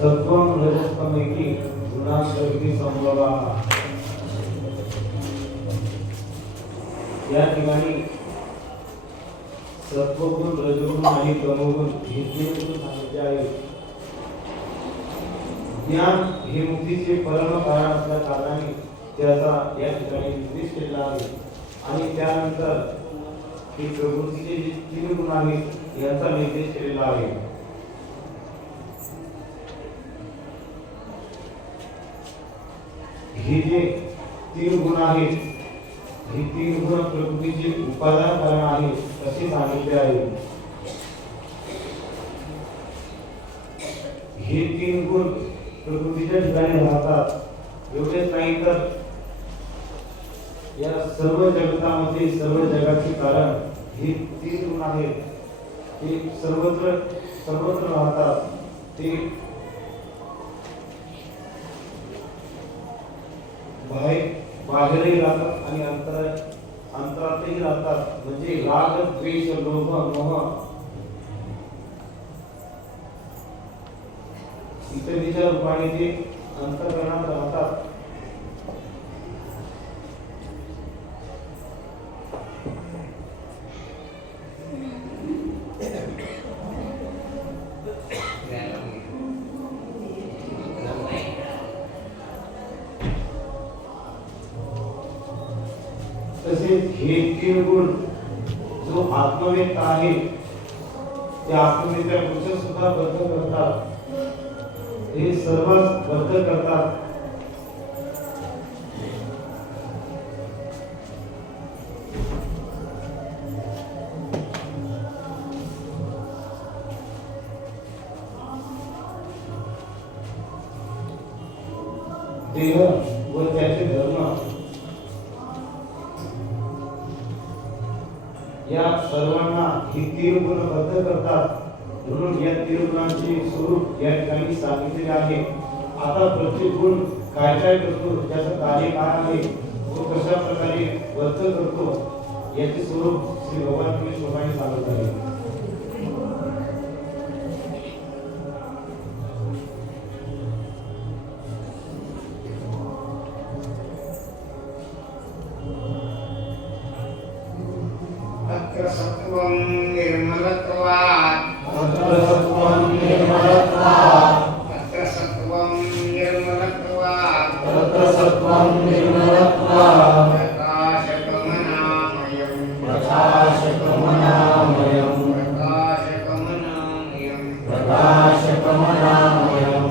सत्वं रजस्तमेति गुणांशविधी संभवाः. या ठिकाणी सत्वगुण, रजोगुण आणि तमोगुण हे तीन गुण सांगितले आहेत. ज्ञान हे मुक्तीचे परम कारण असल्या कारणाने त्याचा या ठिकाणी निर्देश केला आहे. आणि त्यानंतर हे प्रकृतीचे जे तीन गुण आहेत यांचा निर्देश केलेला आहे. हे जे तीन गुण आहेत हे तीन गुण प्रकृतीचे उपादान कारण आहे असे सांगितले आहे. हे तीन गुण प्रकृतीच्या ठिकाणी राहतात. एवढेच नाही तर या सर्व जगतामध्ये सर्व जगाचे कारण हे तीन गुण आहेत. ते सर्वत्र राहतात. ते बाहेरही राहतात आणि अंतरातही राहतात. म्हणजे राग, द्वेष, लोभ, मोह इत्यादीच्या रूपाने ते अंतःकरणात राहतात. तसेच हे तीन गुण जो आत्मवेत्ता आहे त्या आत्मवेत्या पुरुष सुद्धा बद्ध करतात, हे सर्वच बद्ध करतात. देह व त्याचे धर्म या सर्वांना ही तीन गुण बद्ध करतात. म्हणून या तीन गुणांचे स्वरूप या ठिकाणी सांगितलेले आहे. आता प्रत्येक गुण काय काय करतो, त्याचं कार्य काय आहे, तो कशा प्रकारे बद्ध करतो याचे स्वरूप श्री भगवान कृष्ण सांगत आहे. सत्वं निर्मलत्वात् तत्र सत्त्वं निर्मलत्वात् तत्र सत्वं निर्मलत्वात् तत्र सत्त्वं निर्मलत्वात् प्रकाशकमनामयं प्रकाशकमनामयं प्रकाशकमनामयं प्रकाशकमनामयं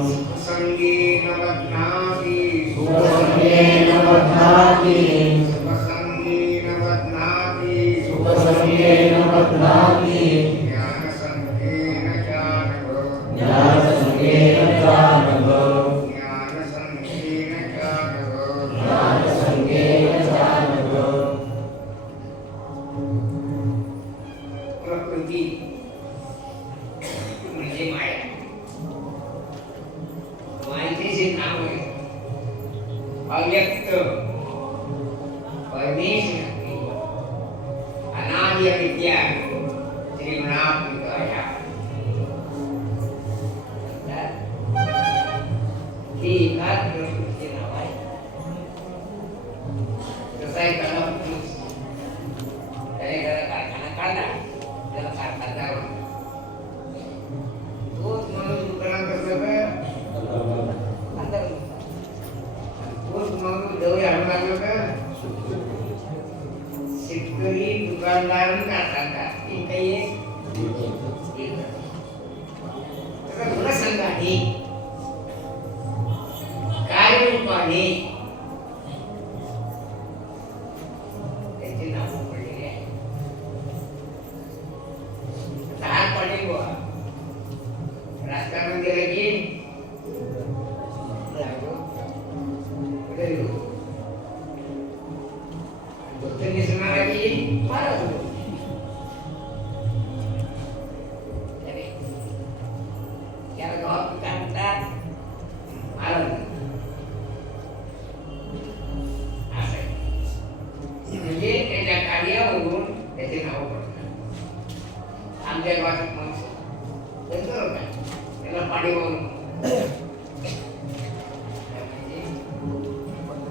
सुखसङ्गेन बध्नाति सुखसङ्गेन बध्नाति सुखसङ्गेन बध्नाति सुखसङ्गेन बध्नाति ज्ञानसङ्गेन चानघो ज्ञानसङ्गेन चानघो ज्ञानसङ्गेन चानघो ज्ञानसङ्गेन चानघो. प्रकृती म्हणजे माया. मायेचे जे नाव आहे अव्यक्त परमेश्वर अनादि विद्या त्रिगुणात्मिका ही एकाच प्रकृतीचे नाव आहे. जसा एखादा पुरुष त्याने एखादा कारखाना काढला, त्याला कारखानदार म्हणतात. तोच माणूस दुकानात बसला का अंधार म्हणतात. तोच माणूस जवळ आणून लागला का शेतकरी, दुकानदार आणि कारखानदार हे काही एक त्याचा गुणसंग आहे, कार्यरूप आहे, त्याचे नाव पडलेले आहे. हात पडले बुवा राजकारणात गेलं की दिसणार की महाराज त्याला गावात काय म्हणतात महाराज. असं म्हणजे त्याच्या कार्यावरून त्याचे नाव पडतात. आमच्या गावात माणूस होता त्याला पाडीवर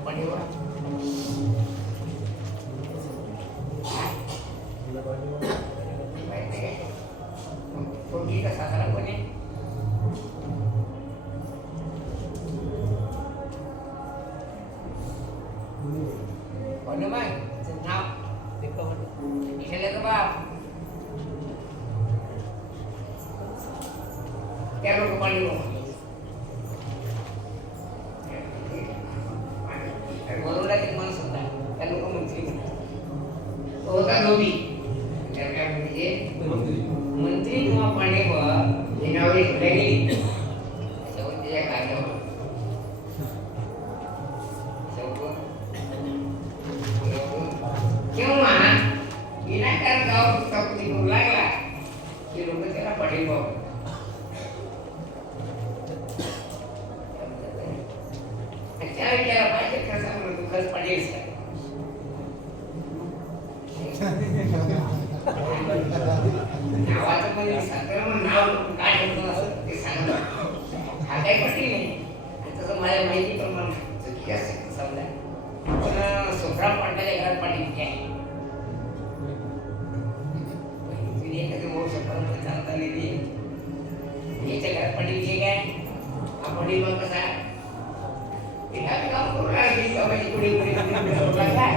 पाडीवर का सातारा कोणी माय नाव बाप त्या लोक पाणी वरोडा एक माणूस होता, त्या लोक मंत्री तो होता धोबी. म्हणजे मंत्री किंवा पांडेवर हे नावे गेली त्याच्यावर त्याच्या कार्यावर केव्हा विनाकारण गाव स्थापती करू लागला की लोक त्याला पाटील भाऊ त्या विचारा पाहिजे कसा म्हणून तू खरंच पाटील नावाचं म्हणजे साधारण नाव काय होतं असं ते सांगलं. हा काही पटील नाही आणि तसं माझ्या माहिती प्रमाणे चुकी असेल समजा, पण सुखराम पाटलाच्या घरात पाटील आहे. तुम्ही एखादी होऊ शकता चालता लिहिली याच्या घरात पाटील काय हा पाटील मग कसा काम करू लागली बाबाची पुढे पुढे काय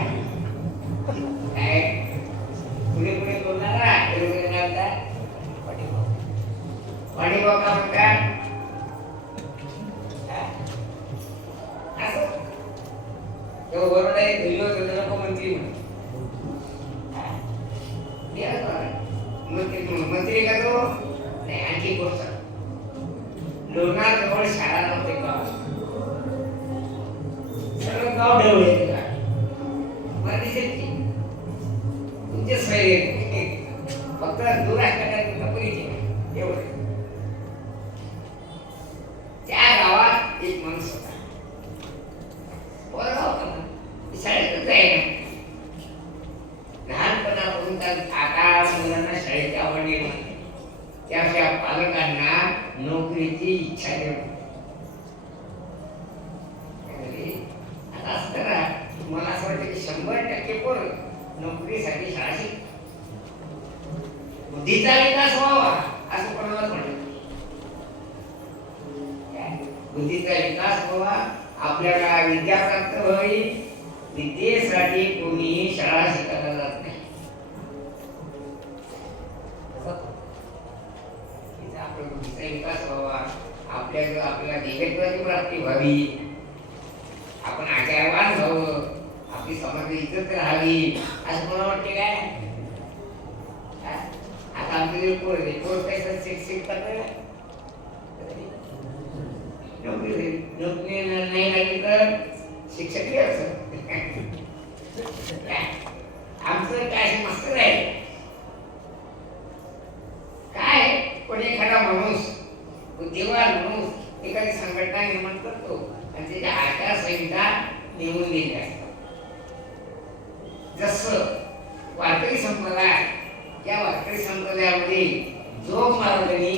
लोणार जवळ शाळा नव्हते गाव, सगळं गाव ढवळे मराठी तुमचे सोय फक्त दूर असल्याच्या परिचय एवढं. त्या गावात एक माणूस होता, पोरगा होता ना, शाळेतच आहे ना. लहानपणापासून आता मुलांना शाळेची आवड निर्माण, त्या पालकांना नोकरीची इच्छा निर्माण. आता असं करा, मला असं वाटतं की 100% पोरं नोकरीसाठी शाळा शिकतात. बुद्धीचा विकास व्हावा असं कोणालाच म्हणत नाही. बुद्धीचा विकास व्हावा, आपल्याला विद्या प्राप्त व्हावी, विद्येसाठी कोणीही शाळा शिकायला जात नाही. आपला बुद्धीचा विकास व्हावा, आपल्याला दिव्यत्वाची प्राप्ती व्हावी, आपण आचारवान व्हावं, आपली समाज इज्जत राहावी असं मला वाटते काय. आता आमचे पोर शिकतात, नोकरी नाही लागली तर शिक्षक आमचं काय मस्त आहे काय. पण एखादा माणूस बुद्धिवान माणूस एखादी संघटना निर्माण करतो आणि त्याच्या आचारसंहिता नेमून दिली असतात. जसं वारकरी संप्रदाय, या वारकरी संप्रदायामध्ये जोग महाराजांनी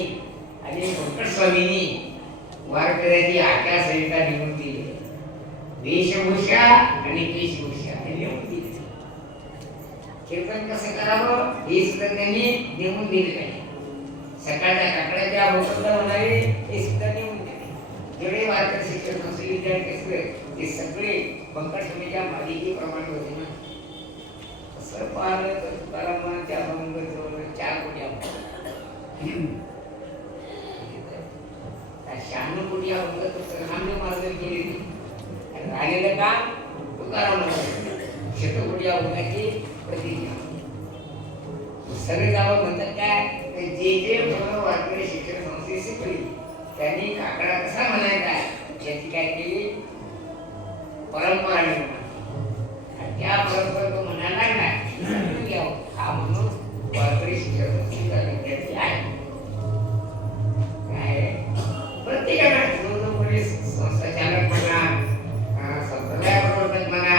आणि व्यंकट स्वामींनी वारकऱ्याची आचारसंहिता नेमून दिली. वेशभूषा आणि केशभूषा नेमून दिली. कीर्तन कसं करावं हे सुद्धा त्यांनी नेमून दिले नाही. सकाळच्या काकड्याच्या भोकरला होणारे हे सुद्धा नेमून दिले. जेवढे वारकरी शिक्षण संस्थे विद्यार्थी असले ते सगळे व्यंकट स्वामीच्या मालिकेप्रमाणे होते ना. असं पाहिलं तर तुकारामांच्या अभंग जवळ 4 कोटी अभंग, 96 कोटी अभंग तर नामदेव महाराजांनी केलेली. राहिलेलं काम तुकाराम 100 कोटी अभंगाची प्रतिज्ञा. सगळे गावं म्हणतात काय, जे जे वारकरी शिक्षण संस्थे शिकली त्यांनी काकडा कसा म्हणायचा याची काय केली परंपरा निर्माण. त्या परंपरेला म्हणायला लागला घ्यावं हा म्हणून वारकरी शिक्षण संस्थेचा विद्यार्थी आहे. काय प्रत्येकाला जो कोणी संस्था चालक म्हणा, संप्रदाय प्रवर्तक म्हणा,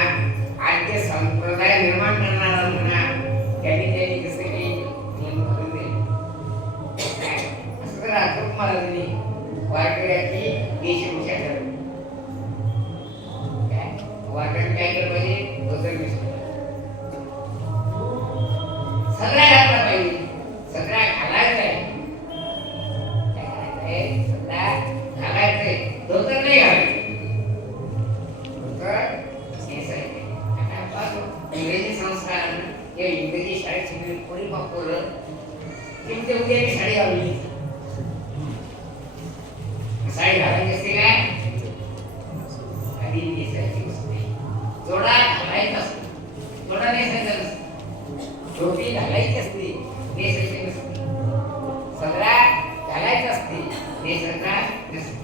आद्य संप्रदाय निर्माण करणारा म्हणा, त्यांनी कसं की नियम करून दिले. असं तर अशोक महाराजांनी वारकऱ्याची वेशभूषा ठरवली. वारकरी काय केलं पाहिजे, धोतर नेसलं सगळ्या घातला पाहिजे, सगळ्या घालायचंय. काय करायचंय, सगळ्या घालायचंय, धोतर नाही घालायचं, धोतर नेसायचं. इंग्रजी संस्कार किंवा इंग्रजी शाळेत शिकलेली कोणी वापरलं की ते उद्या साडी घालली. साडी घालायची असते काय, आधी नेसायची असते, जोडा घालायचा असतो, जोडा नेसायचा नसतो, टोपी घालायची असते, नेसायची नसते, सगळा घालायचा असते, नेसायचा नसते.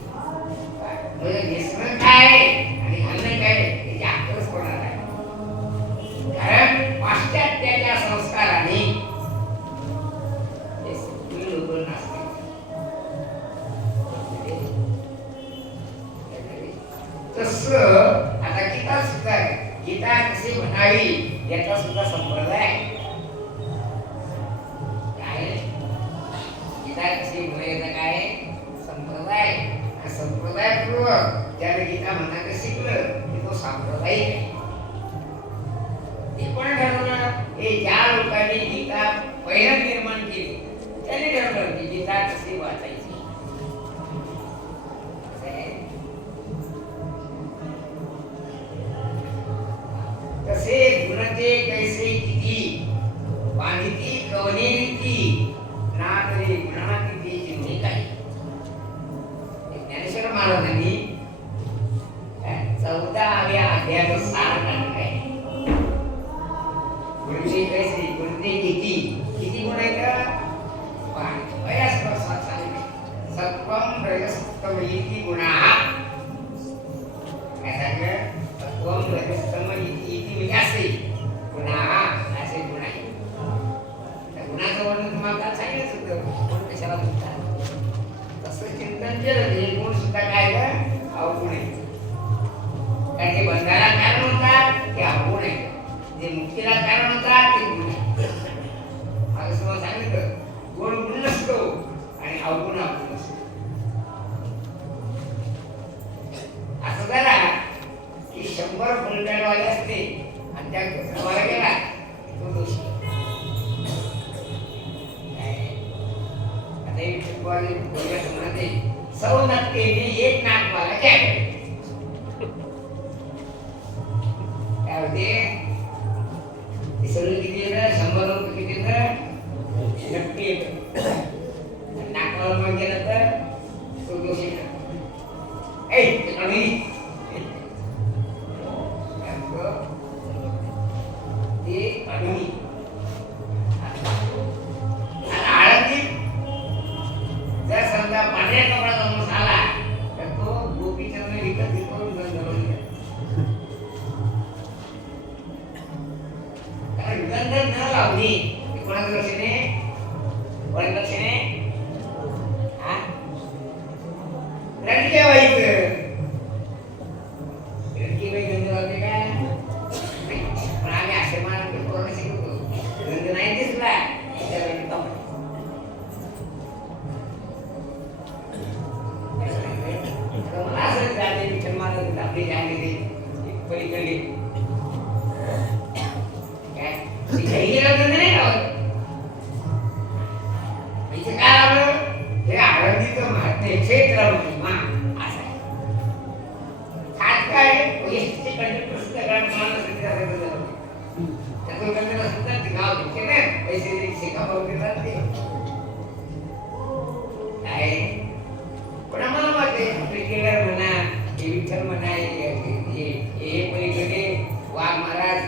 म्हणजे नेसणं काय आणि घालणं काय याची आकलच होणार आहे. कारण पाश्चात्याच्या संस्काराने लोक नसते. तसं आता गीता सुद्धा आहे. गीता कशी म्हणावी याचा सुद्धा संप्रदाय आहे. काय गीता कशी म्हणायचा काय संप्रदाय, संप्रदायपूर्वक ज्याने गीता म्हणायचं शिकलं की तो सांप्रदायिक आहे. ते कोण ठरवलं, हे ज्या लोकांनी गीता पहिला निर्माण केली त्यांनी ठरवलं की गीता कशी वाचायची. तसे गुणते कैसे किती बांधिती कवने रीती ना तरी गुणा किती चिंते काही. ज्ञानेश्वर महाराजांनी 14व्या अध्यायाचं सार काढलं आहे. गुणते कैसे, गुणते किती, किती गुण आहेत, सत्वम रजस्तम मुक्तीला कारण होता ते गुण. मला समोर सांगितलं गुण गुण नसतो आणि अवगुण अवगुण नसतो. असं झाला की 100 फुलटाळवाले असते आणि त्या घोसावाला गेला तो दोषी. आता एक फुटबॉल बोलल्या समोर सौ नक्कीने एक नागवाला काय होते ते सगळं किती येतं 100 रुपये किती येतं नक्की येतं. नागवाला मग गेलं तर तो दोषी आळंदीत जर समजा पांढऱ्या कपड्याचा माणूस आला तर तो गोपीचंद विकत घेऊन गंधर्व कारण गंध न लावली कोणाचं लक्षणे कोणाचं लक्षणे रणके व्हायचं. रणके बाई गंध लावते का पण आम्ही आश्रमात कोरोना शिकवतो गंध नाही दिसला मला असं जाते विठ्ठल महाराज आपली जाणे पलीकडे काय गेला गंध नाही लावत. इथे काय लावलं हे आळंदीचं महात्म्य क्षेत्र महिमा असं आहे. खात काय एसटीचे कंडक्टर सुद्धा गाडी माणूस त्यातून कंडक्टर सुद्धा ते गाव घेतले ना पैसे शिका भाऊ घेतात ते काय पण आम्हाला वाटते आपले केळर म्हणा हे विठ्ठल म्हणा हे पलीकडे वाघ महाराज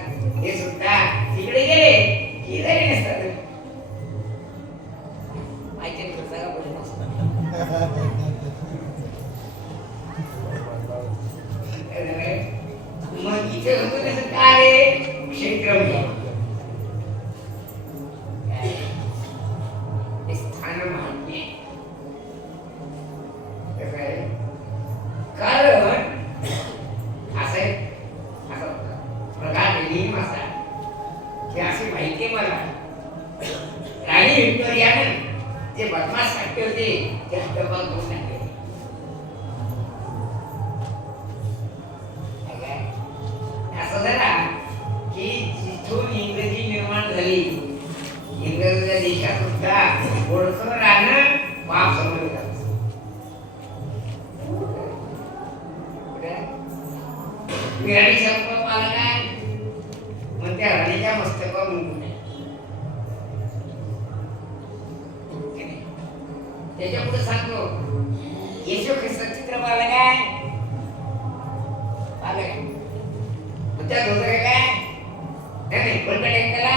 हे सुद्धा तिकडे गेले की जरी नसतात माहिती सांगा पडलं मग इथे होतं त्याचं काय क्षेत्र स्थान महात्म्य कारण असं असं प्रकार नियम असा की अशी माहिती मला राणी व्हिक्टोरियानं जे बदमाश वाटते होते ते हद्दपार करून टाकले. असं झाला की जिथून इंग्रजी निर्माण झाली इंग्रजांच्या देशात सुद्धा गोडसर राहणं पाप समजलं जातं. विराणी शब्द पाला काय मग त्या राणीच्या मस्तकावर मुंगून त्याच्या पुढे सांगतो येशू ख्रिस्त चित्र पाहिलं काय पाहिलं काय मग त्या धोतर काय नाही फुलप्या टेकला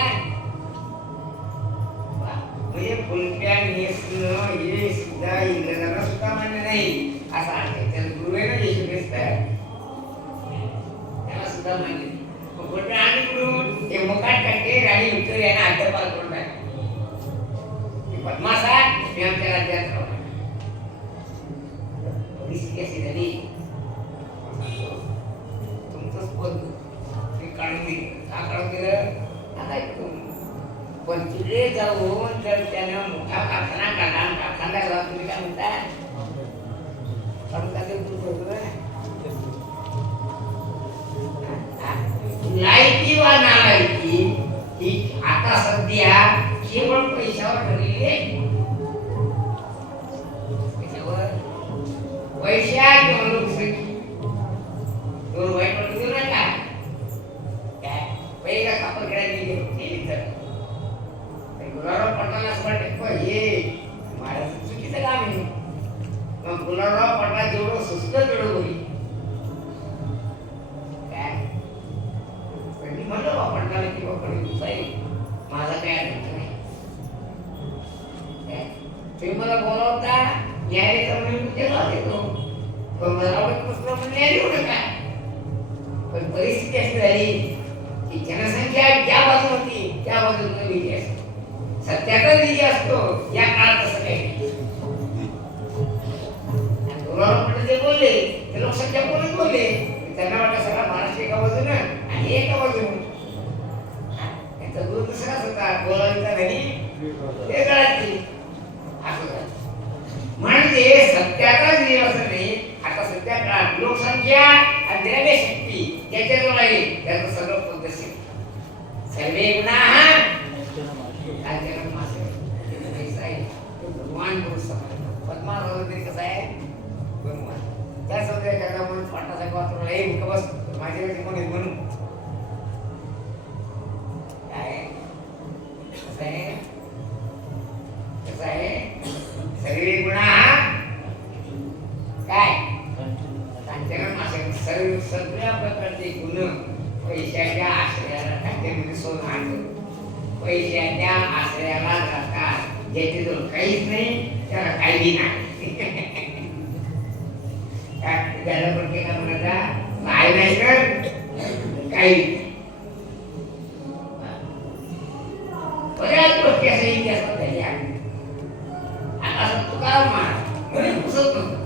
म्हणजे फुलप्या नेसणं हे सुद्धा इंग्रजांना सुद्धा मान्य नाही असं आहे. त्याला गुरु आहे ना येशू ख्रिस्त त्याला सुद्धा मान्य नाही. मग फुलप्या आणि कुठून हे मुकाट टाकते राणी व्हिक्टोरियाने हद्दपार करून टाकले. बदमाश आहे मी आमच्या राज्यात राहणार परिस्थिती अशी झाली तुमचंच पद ते काढून दिलं का काढून दिलं आता पण तिकडे जाऊन जर त्यानं मोठा कारखाना काढला कारखाना जाऊन तुम्ही काय म्हणता काढून टाकेल लायकी वा नालायकी ही आता सध्या केवळ पैशावर ठरलेली आहे. पैशा किंवा लोकसंख्या दोन वाईट वाटून देऊ नका काय पहिला कापड खेळायला गेली तर गुलाबराव पटलाला असं वाटतं हे महाराज चुकीचं काम आहे. मग गुलाबराव पटला जेवढं सुचलं तेवढं बोली काय पण मी म्हणलं बा पटलाला की बापडे साहेब माझा काय अर्थ नाही तुम्ही मला बोलावता न्यायालयाचा म्हणून केला देतो पण मला आवडत नसलं म्हणून न्याय देऊ नका. पण परिस्थिती अशी झाली की जनसंख्या ज्या बाजूला होती त्या बाजूला विजय असतो सत्याचा विजय असतो. या काळात असं काही नाही. जे बोलले ते लोकसंख्या कोणच बोलले त्यांना वाटतं सगळा महाराष्ट्र एका बाजूनं आणि एका बाजूनं बोलायचा घरी ते कळायची असं झालं. म्हणजे सत्याचा दिवस नाही. आता सध्या काळात लोकसंख्या आणि द्रव्य शक्ती त्याच्याजवळ आहे. त्याचं सगळं पद्धतशीर सर्वे गुणाः कांचन मासे पैसा आहे. भगवान पुरुष समजतो पद्माराव तरी कसं आहे भगवान त्या सध्या त्याला म्हणून वाटासाहेब वाचून हे मुख बस माझ्याकडे कोण आहे म्हणून काय कसं आहे कसं आहे सर्वे गुणाः काय कांचन मासे सर्व सगळ्या प्रकारचे गुण पैशाच्या आश्रयाला कांचनमध्ये सोनं आणतो. पैशाच्या आश्रयाला जातात ज्याच्याजवळ काहीच नाही त्याला काही नाही. त्याला प्रत्येका म्हणायचा काय नाही तर काही बऱ्याच गोष्टी अशा इतिहासात झाल्या. आता तुकाराम महाराज म्हणून पुसत नव्हतं.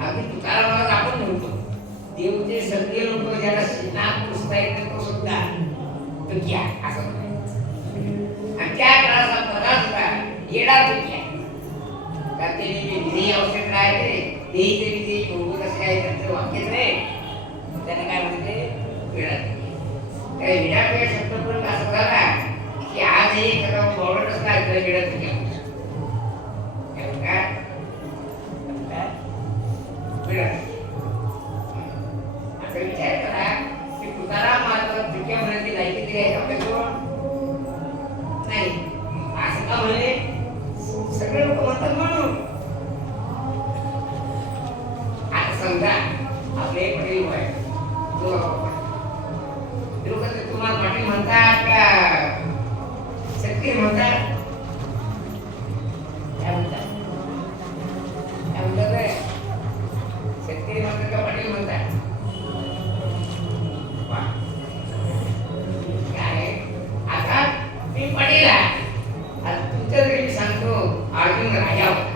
अगदी तुकाराम महाराज आपण म्हणतो देवचे सगळे लोक ज्याला नाक पुसता येत तो सुद्धा तुक्या असं म्हणायचं. आणि त्या काळाचा पदार्थ होता येडा तुक्या. का ते विधी औषध राहते तेही ते विधी भोगत असे आहे त्यांचं वाक्यच आहे. त्याला काय म्हणते वेडा तुक्या. त्या विडापेक्षा शब्द पण असं झाला की आजही एखादा बॉर्डर असला तर वेडा तुक्या आता विचार करा की तुकाराम महाराज तुक्या म्हणायची लायकी तरी आहे आपल्याजवळ नाही असं का म्हणे सगळे लोक म्हणतात म्हणून. आता समजा आपले पटेल होय लोक तुम्हाला पाटील म्हणतात का शेतकरी म्हणतात काय म्हणतात काय म्हणतात शेतकरी म्हणतात का पाटील म्हणतात काय आता मी पाटील आहे. आता तुमच्या घरी मी सांगतो अर्जुन राजा होता.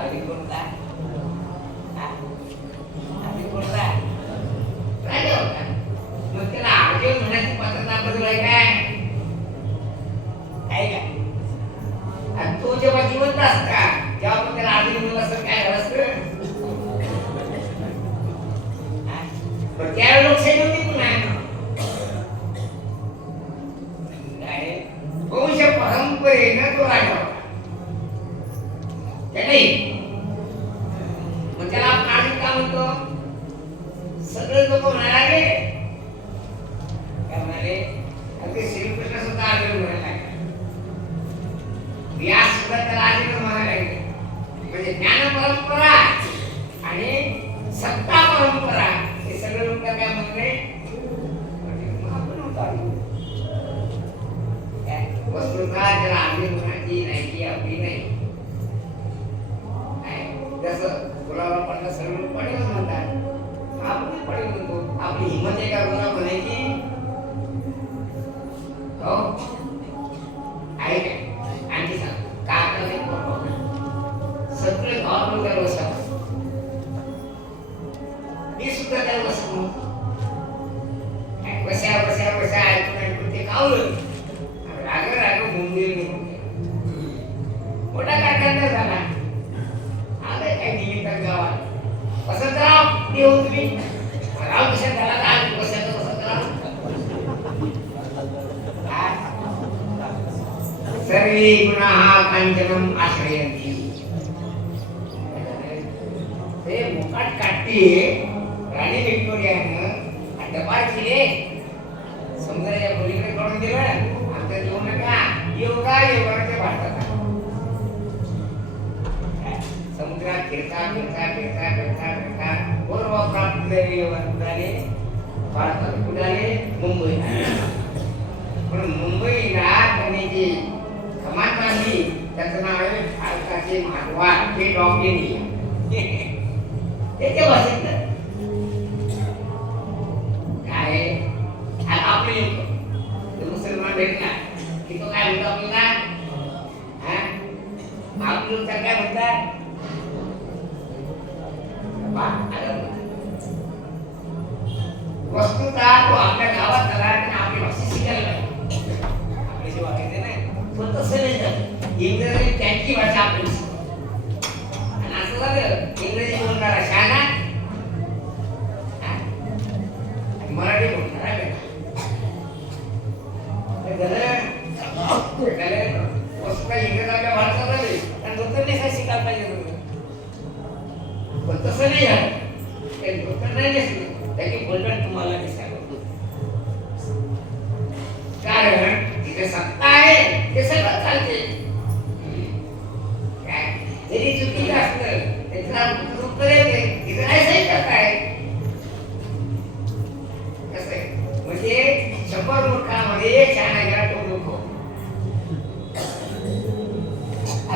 अर्जुन कोणता अर्जुन कोणता राजा होता. मग त्याला अर्जुन म्हणायची पद्धत बदल आहे काय आहे का. आणि तो जेव्हा जिवंत असता तेव्हा पण त्याला अर्जुन म्हणून असं काय झालं असतं. त्यावेळी लोकशाही होती पुन्हा काय वंश परंपरेनं तो राजा होता. त्याने मग त्याला आपण काय म्हणतो सगळे लोक म्हणायला लागले काय म्हणाले अगदी श्रीकृष्ण सुद्धा अर्जुन म्हणायला लागले. व्यास सुद्धा त्याला अर्जुन म्हणायला लागले. म्हणजे ज्ञान परंपरा आणि सत्ता परंपरा हे सगळे लोक काय म्हणले वस्तुतः त्याला अर्जुन म्हणायची नाही की आपली नाही. जसं गुलाबा पडला सर्व लोक पडेल म्हणतात आपण पडेल म्हणतो. आपली हिंमत आहे का गुलाब म्हणायची हो आहे काय आणखी सांग का सगळे नॉर्मल त्याला बसा मी सुद्धा त्याला बसतो बसा बसा बसा ऐकून ऐकून ते कावलं राग राग मुंबई मोठा कारखाना झाला. आलं काय निमित्त गावात वसंतराव येऊ तुम्ही राव कशा झाला आज बसायचं वसंतराव सर्वे गुणाः कांचनम आश्रयन्ति. ते मुकाट काढते राणी व्हिक्टोरियानं डबार केले समुद्राच्या पलीकडे काढून दिलं. आता येऊ नका योगा योगाच्या भारतात समुद्रात फिरता फिरता फिरता फिरता फिरता पूर्व प्राप्त झाले भारतात कुठाले मुंबई. पण मुंबईला त्यांनी जी कमान बांधली त्याचं नाव आहे भारताचे माधवा गेट ऑफ इंडिया. त्याच्या भाषेत काय आता आपले मुसलमान भेटला की तो काय म्हणतो आपल्याला आपले लोक काय म्हणतात वस्तुतः तो आपल्या गावात आला आणि आपली भाषा शिकायला लागला. 100 मूर्खांमध्ये एक शहाणा गेला तो मूर्ख.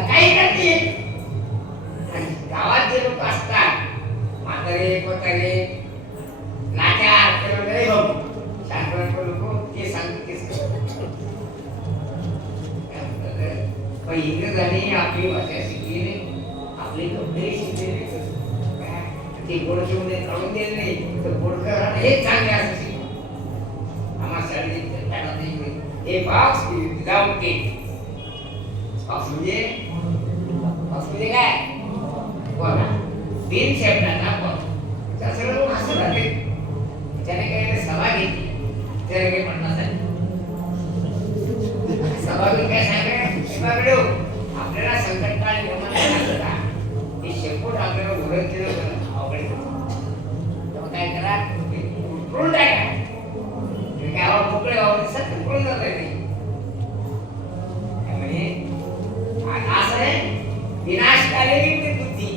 काही करते आणि गावात जे लोक असतात म्हातारे कोतारे नाट्या वगैरे बघू शांतपणे लोक ते सांगतात तेच करतात. पण इंग्रजांनी आपली भाषा शिकली नाही, आपले कपडे शिकले नाही, ते गोडके काढून दिले नाही तर गोडकर हेच चांगले असं शिकले. आम्हाला शाळेत हे बॉक्स विदाउट केक. बॉक्स म्हणजे काय बोला तीन शब्दांना बॉक्स त्या सगळं लोक हसत राहते. त्याने काही सभा घेतली त्याने काही म्हणणार नाही. सभा घेऊन काय सांगणार आपल्याला संकट काळ निर्माण झाला हे शेपूट आपल्याला उघड केलं अवघड तेव्हा काय करा उठून टाका गावा मोकळे गावात सत्य उठून जात नाही असं आहे विनाशकाली बुद्धी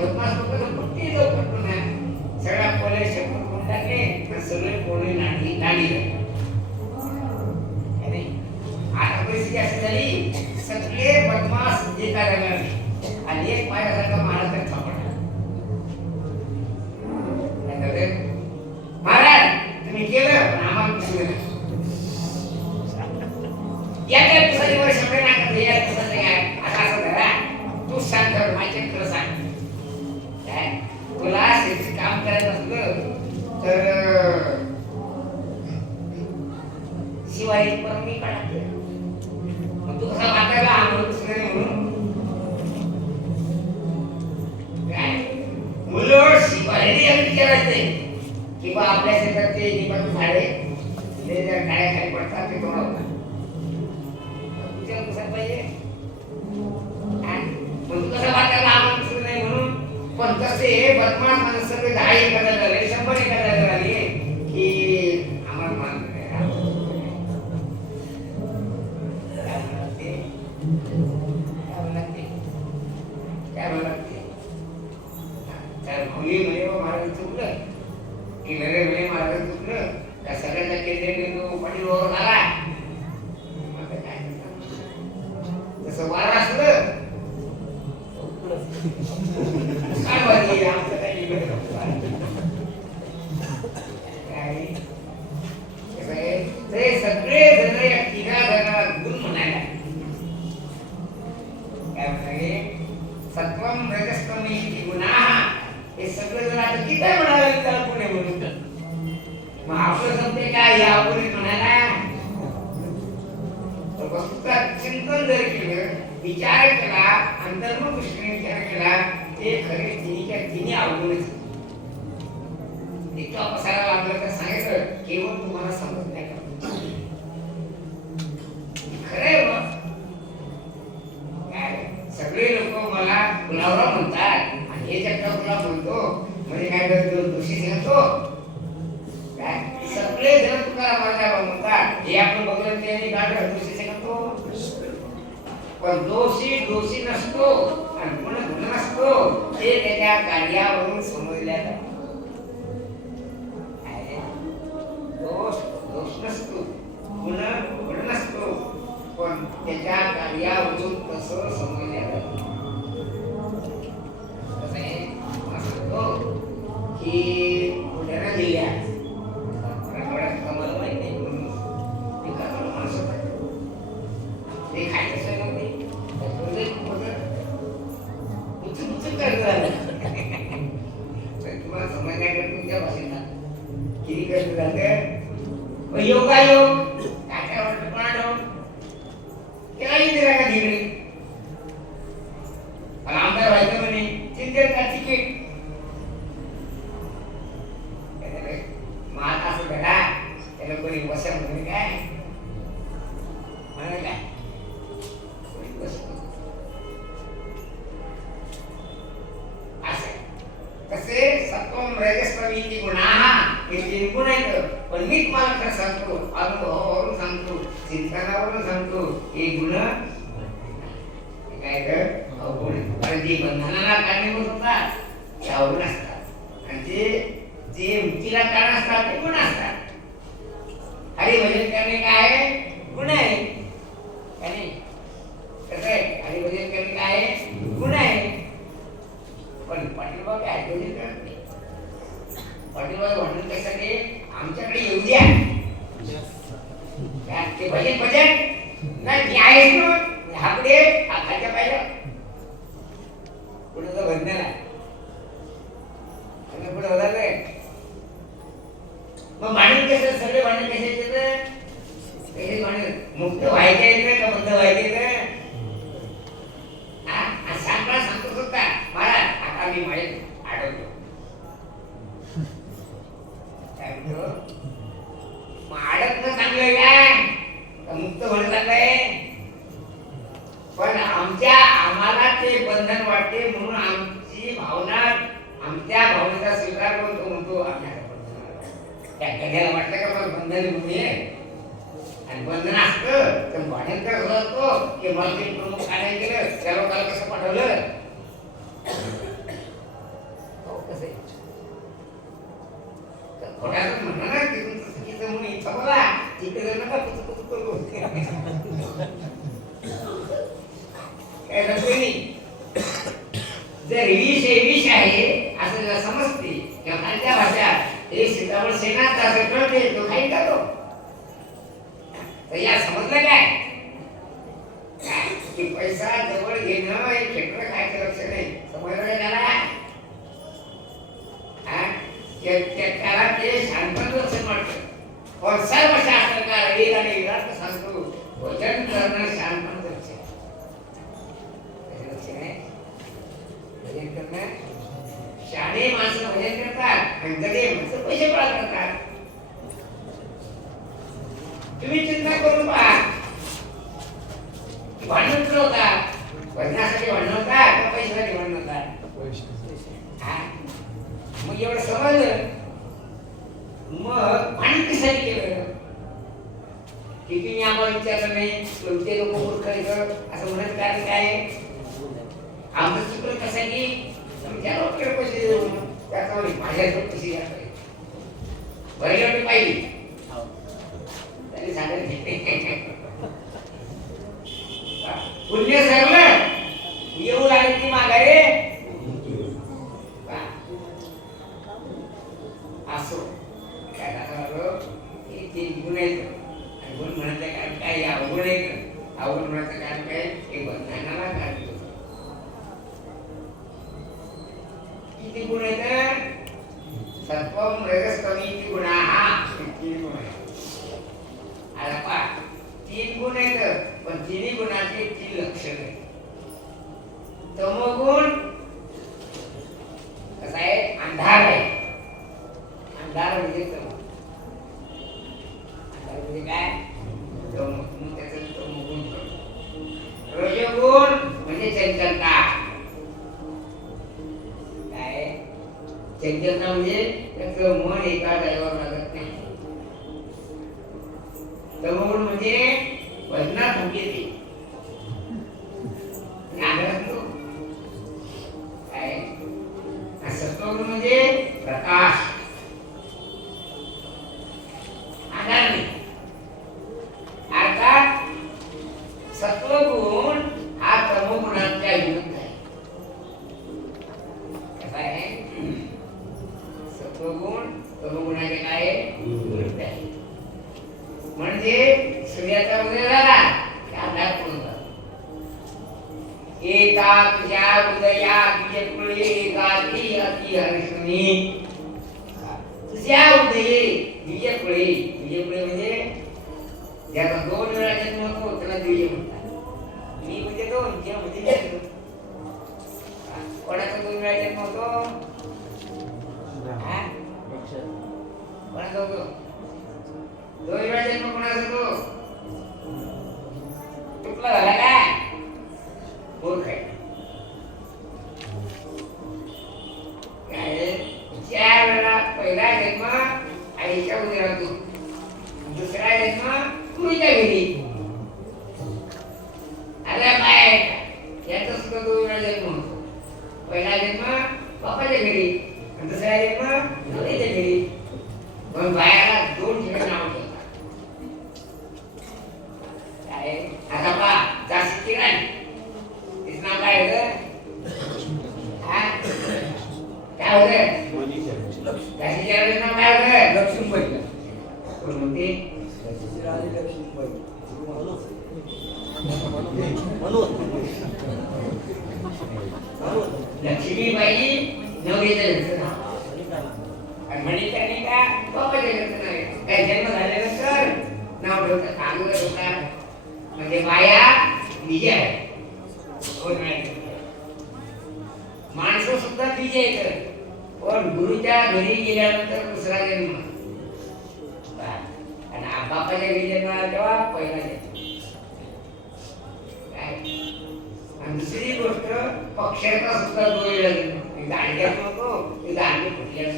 बदमाश लोक कुठे लोक सगळ्या पोले शेपूट करून टाकले सगळे कोणी नाडी आता परिस्थिती अशी झाली सगळे बदमाश एका रंगाने आणि एक पायासारखा महाराज थांबला. महाराज तुम्ही केलं पण आम्हाला पुसलं नाही. या काय पुसाची वर शंभर नाकात या पुसाचं काय आता असं धरा तू सांग तर माझ्या खरं सांग काय तुला शेतीत काम करायचं असलं तर शिवाय पण मी काढते तू कसा वाटायला आम्हाला दुसऱ्या म्हणून काय मुलं शिवायला या विचारायचंय की बा आपल्या शेतात ते निबंध झाडे ते जर काळ्या खाली पडतात ते तोडा होता तुझ्या कसं पाहिजे तू कसा वाटायला आम्हाला दुसरं नाही म्हणून पण तसे बदमाश माणसं सगळे 10 एखादा झाले 100 एखादा झाले की आम्हाला मान महाराज चुकलं की नरे म्हणे महाराज चुकलं त्या सगळ्याच्या केंद्र पाठीवर आला जसं वार असलं आमचं काही ते सगळे जण या तिघा जणांना गुण म्हणायला काय म्हणाले सत्वम रजस्तम इति गुणाः हे सगळे जण आता किती म्हणाले त्याला पुणे म्हणून मग आपलं समजे काय यापुढे म्हणायला वस्तुता चिंतन जर केलं विचार केला अंतर्मुख दृष्टीने विचार केला ते खरे तिन्हीच्या तिन्ही अवगुणच इतका पसारा लागला तर सांगायचं केवळ तुम्हाला समजत नाही का खरंय मग सगळे लोक मला गुलाबराव म्हणतात आणि हे चक्का तुला म्हणतो म्हणजे काय करतो दोषी सांगतो काय सगळे जण तुकाराम महाराज म्हणतात हे आपण बघलं ते काढलं दोषी सांगतो पण दोषी नसतो आणि गुण नसतो ते त्याच्या कार्यावरून समजल्या जातं. दोष नसतो गुण नसतो पण त्याच्या कार्यावरून तसं समजल्या जातं. कसं आहे सांगतो की बुलढाणा जिल्ह्यात मराठवाड्यात मला माहिती नाही म्हणून माणूस होता ते खायचं सोय नव्हती तुम्हाला समजण्याकडे तुमच्या भाषेला किती कष्ट झालं योगायोग काय काय वाटतं कोणाला त्याला इंदिरा का जिकडे मला आमदार व्हायचं म्हणे चिंतेल का तिकीट मग आता असं घडा त्याला कोणी बसा म्हणे काय म्हणे काय कसे सत्वम रजस्तम इति गुणाः हे तीन गुण आहेत पण मी तुम्हाला खरं सांगतो अनुभवावरून सांगतो चिंतनावरून सांगतो हे गुण काय कर अवगुण कारण जे बंधनाला कारणीभूत होतात ते अवगुण असतात आणि जे मुक्तीला कारण असतात ते गुण असतात ते भजन भजन नाही मी आहेस ना हाकडे खालच्या पाहिलं पुढे तो भजन आहे आणि पुढे होता काय मग भांडण कसं सगळे भांडण कसे भांडण मुक्त व्हायचे आहेत का बद्ध व्हायचे हा सांगता सांगतो सुद्धा मला आता मी माहीत आढळतो काय म्हणतो मग अडकणं चांगलं काय मुक्त होणं चांगलंय पण आम्हाला ते बंधन वाटते म्हणून आमची भावना आमच्या भावनेचा स्वीकार करतो म्हणतो त्या गड्याला वाटलं का मला बंधन म्हणून आणि बंधन असतं तर भांडण करत होतो की मला ते प्रमुख काय केलं त्या लोकांना कसं पाठवलं कसं खोट्याच म्हणणं ना की तुमचं चुकीचं म्हणून इथं बोला तिकडे नका कुचकुच करू काय नसते नाही जर विष आहे असं जर समजते किंवा खालच्या भाषात हे सीताफळ सेनात असं कळते तो खाई जातो तर या समजलं काय की पैसा जवळ घेणं हे खेकडं खायचं लक्ष नाही समजलं काय त्याला ते शांतपण लक्षण वाटतं पण सर्व शास्त्रकार वेद आणि विराट सांगतो भजन करणं शांतपण लक्ष भजन करणं शाणे माणसं भजन करतात आणि गडे माणसं पैसे गोळा करतात तुम्ही चिंता करून पहा भांडण होतात भजनासाठी भांडण होतात का पैशासाठी भांडण होतात मग एवढं समजलं मग भांडण कशासाठी केलं की तुम्ही आम्हाला विचारलं नाही ते लोक मूर्ख असं म्हणायचं कारण काय आहे आमचं चुकलं कशासाठी त्या लोकांकडे पैसे देऊ त्याचा माझ्याकडे पैसे घ्या बरेच पाहिजे त्यांनी सांगितलं पुण्य सरलं येऊ लागेल की माघारे असो काय झालं ते गुण आहेत आणि गुण म्हणायचं कारण काय अवगुण आहे का अवगुण म्हणायचं कारण काय हे बंधनाला कारण किती गुण आहेत सत्वम रजस्तम इति गुणाः तीन गुण आहेत आता पहा तीन गुण आहेत पण तिन्ही गुणाचे तीन लक्षण आहेत तमोगुण कसा आहे अंधार आहे अंधार म्हणजे तम अंधार म्हणजे काय तम त्याचं तमोगुण रजोगुण म्हणजे चंचलता काय चंचलता म्हणजे त्याचं मन एका जागेवर लागत नाही तमोगुण म्हणजे भजनात भूक येते काय सत्वगुण म्हणजे प्रकाश आधार नाही अर्थात सत्वगुण हा तमोगुणाच्या विरुद्ध आहे कसा आहे सत्वगुण तमोगुणाचे काय विरुद्ध आहे म्हणजे सूर्याचा उदय झाला की अंधार पडून जातो एका तुझ्या उदया बीजकुळे एकाची अति हर्षणी तुझ्या उदये बीजकुळे बीजकुळे म्हणजे ज्याचा दोन वेळा जन्म होतो त्याला द्विज म्हणतात मी म्हणजे दोन जे म्हणजे जन्म कोणाचा दोन वेळा जन्म होतो कोणाचा होतो दोन वेळा जन्म कोणाचा होतो तुटला झाला काय मूर्ख आहे चार वेळा पहिला जन्म आईच्या उदरातून दुसरा जन्म तुझ्या घरी अरे काय याचा सुद्धा दोन वेळा जन्म होतो पहिला जन्म बापाच्या घरी आणि दुसरा जन्म नवऱ्याच्या घरी पण बायाला दोन ठिकाणी नाव ठेवतात काय आता पहा जास्ती राणी तिचं नाव काय होतं काय होतं जास्तीच्या नाव काय होतं लक्ष्मीबाई कोण म्हणते लक्ष्मीबाई लक्ष्मीबाई नवरीचं घरचं नाव आणि मणिकर्णिका बापाच्या घरचं नाव काय जन्म झाल्यानंतर नाव ठेवतात अगोदर होणार म्हणजे माया विजय माणसं सुद्धा विजय येतात पण गुरुच्या घरी गेल्यानंतर दुसरा जन्म आणि बापाच्या घरी जन्माला तेव्हा पहिला जन्म आणि दुसरी गोष्ट पक्षाचा सुद्धा दोष दांड्यात होतो ते दांडे फुटल्या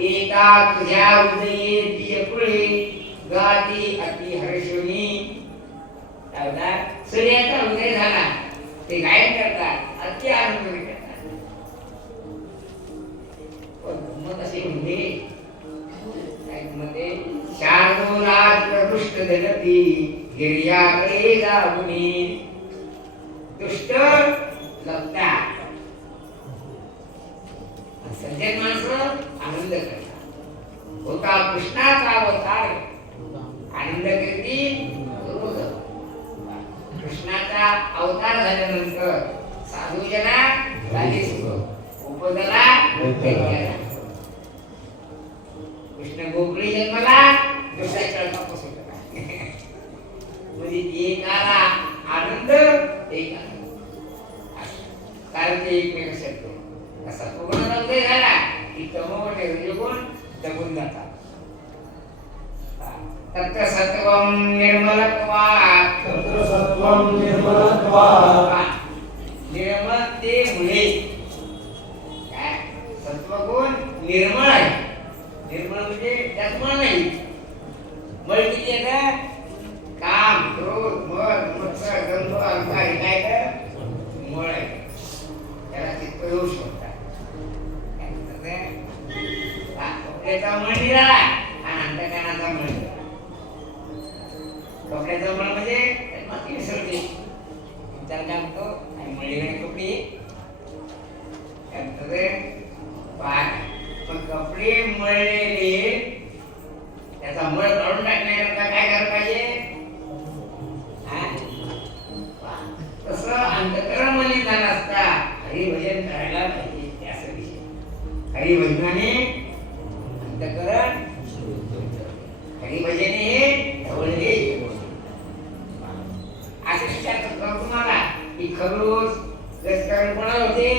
एका तुझ्या उदये दियपुळे गाती अति हर्षुनी सूर्याचा उदय झाला ते गायन करतात अति आनंद करतात मग असे म्हणते मध्ये शार्दूलात प्रदुष्ट जगती गिर्याकडे जाऊनी दुष्ट लपतात सज्जन माणसं आनंद करतात होता कृष्णाचा अवतार आनंद कीर्ती कृष्णाचा अवतार झाल्यानंतर साधूजना झाली सुख उपदला कृष्ण गोकुळी जन्माला दुसऱ्या चळकापासून म्हणजे एकाला आनंद एक कारण ते एकमेक शकतो असा पूर्ण उदय झाला की तमोगुण रजोगुण दबून जातात तत्र सत्वं निर्मलत्वात् निर्मलतेमुळे काय सत्वगुण निर्मळ आहे निर्मळ म्हणजे त्यात मळ नाही मळ किती आहे ना काम क्रोध मद मत्सर गंध अहंकार हे काय तर मळ आहे त्याला चित्त दोष म्हणतात कपड्याचा मळ निराळा आणि अंतःकरणाचा मळ निराळा कपड्याचा मळ म्हणजे माती मिसळते विचार काय म्हणतो आणि मळलेले कपडे काय म्हणतात पण कपडे मळलेले त्याचा मळ काढून टाकण्याकरता काय करायला पाहिजे तसं अंतःकरण मलिन झालं असता हरिभजन करायला पाहिजे त्याचा विषय हरिभजनाने अंतःकरण हरिभजने हे ढवळले असे विचार करतो तुम्हाला की खरोच रस्त्यावर कोणा होते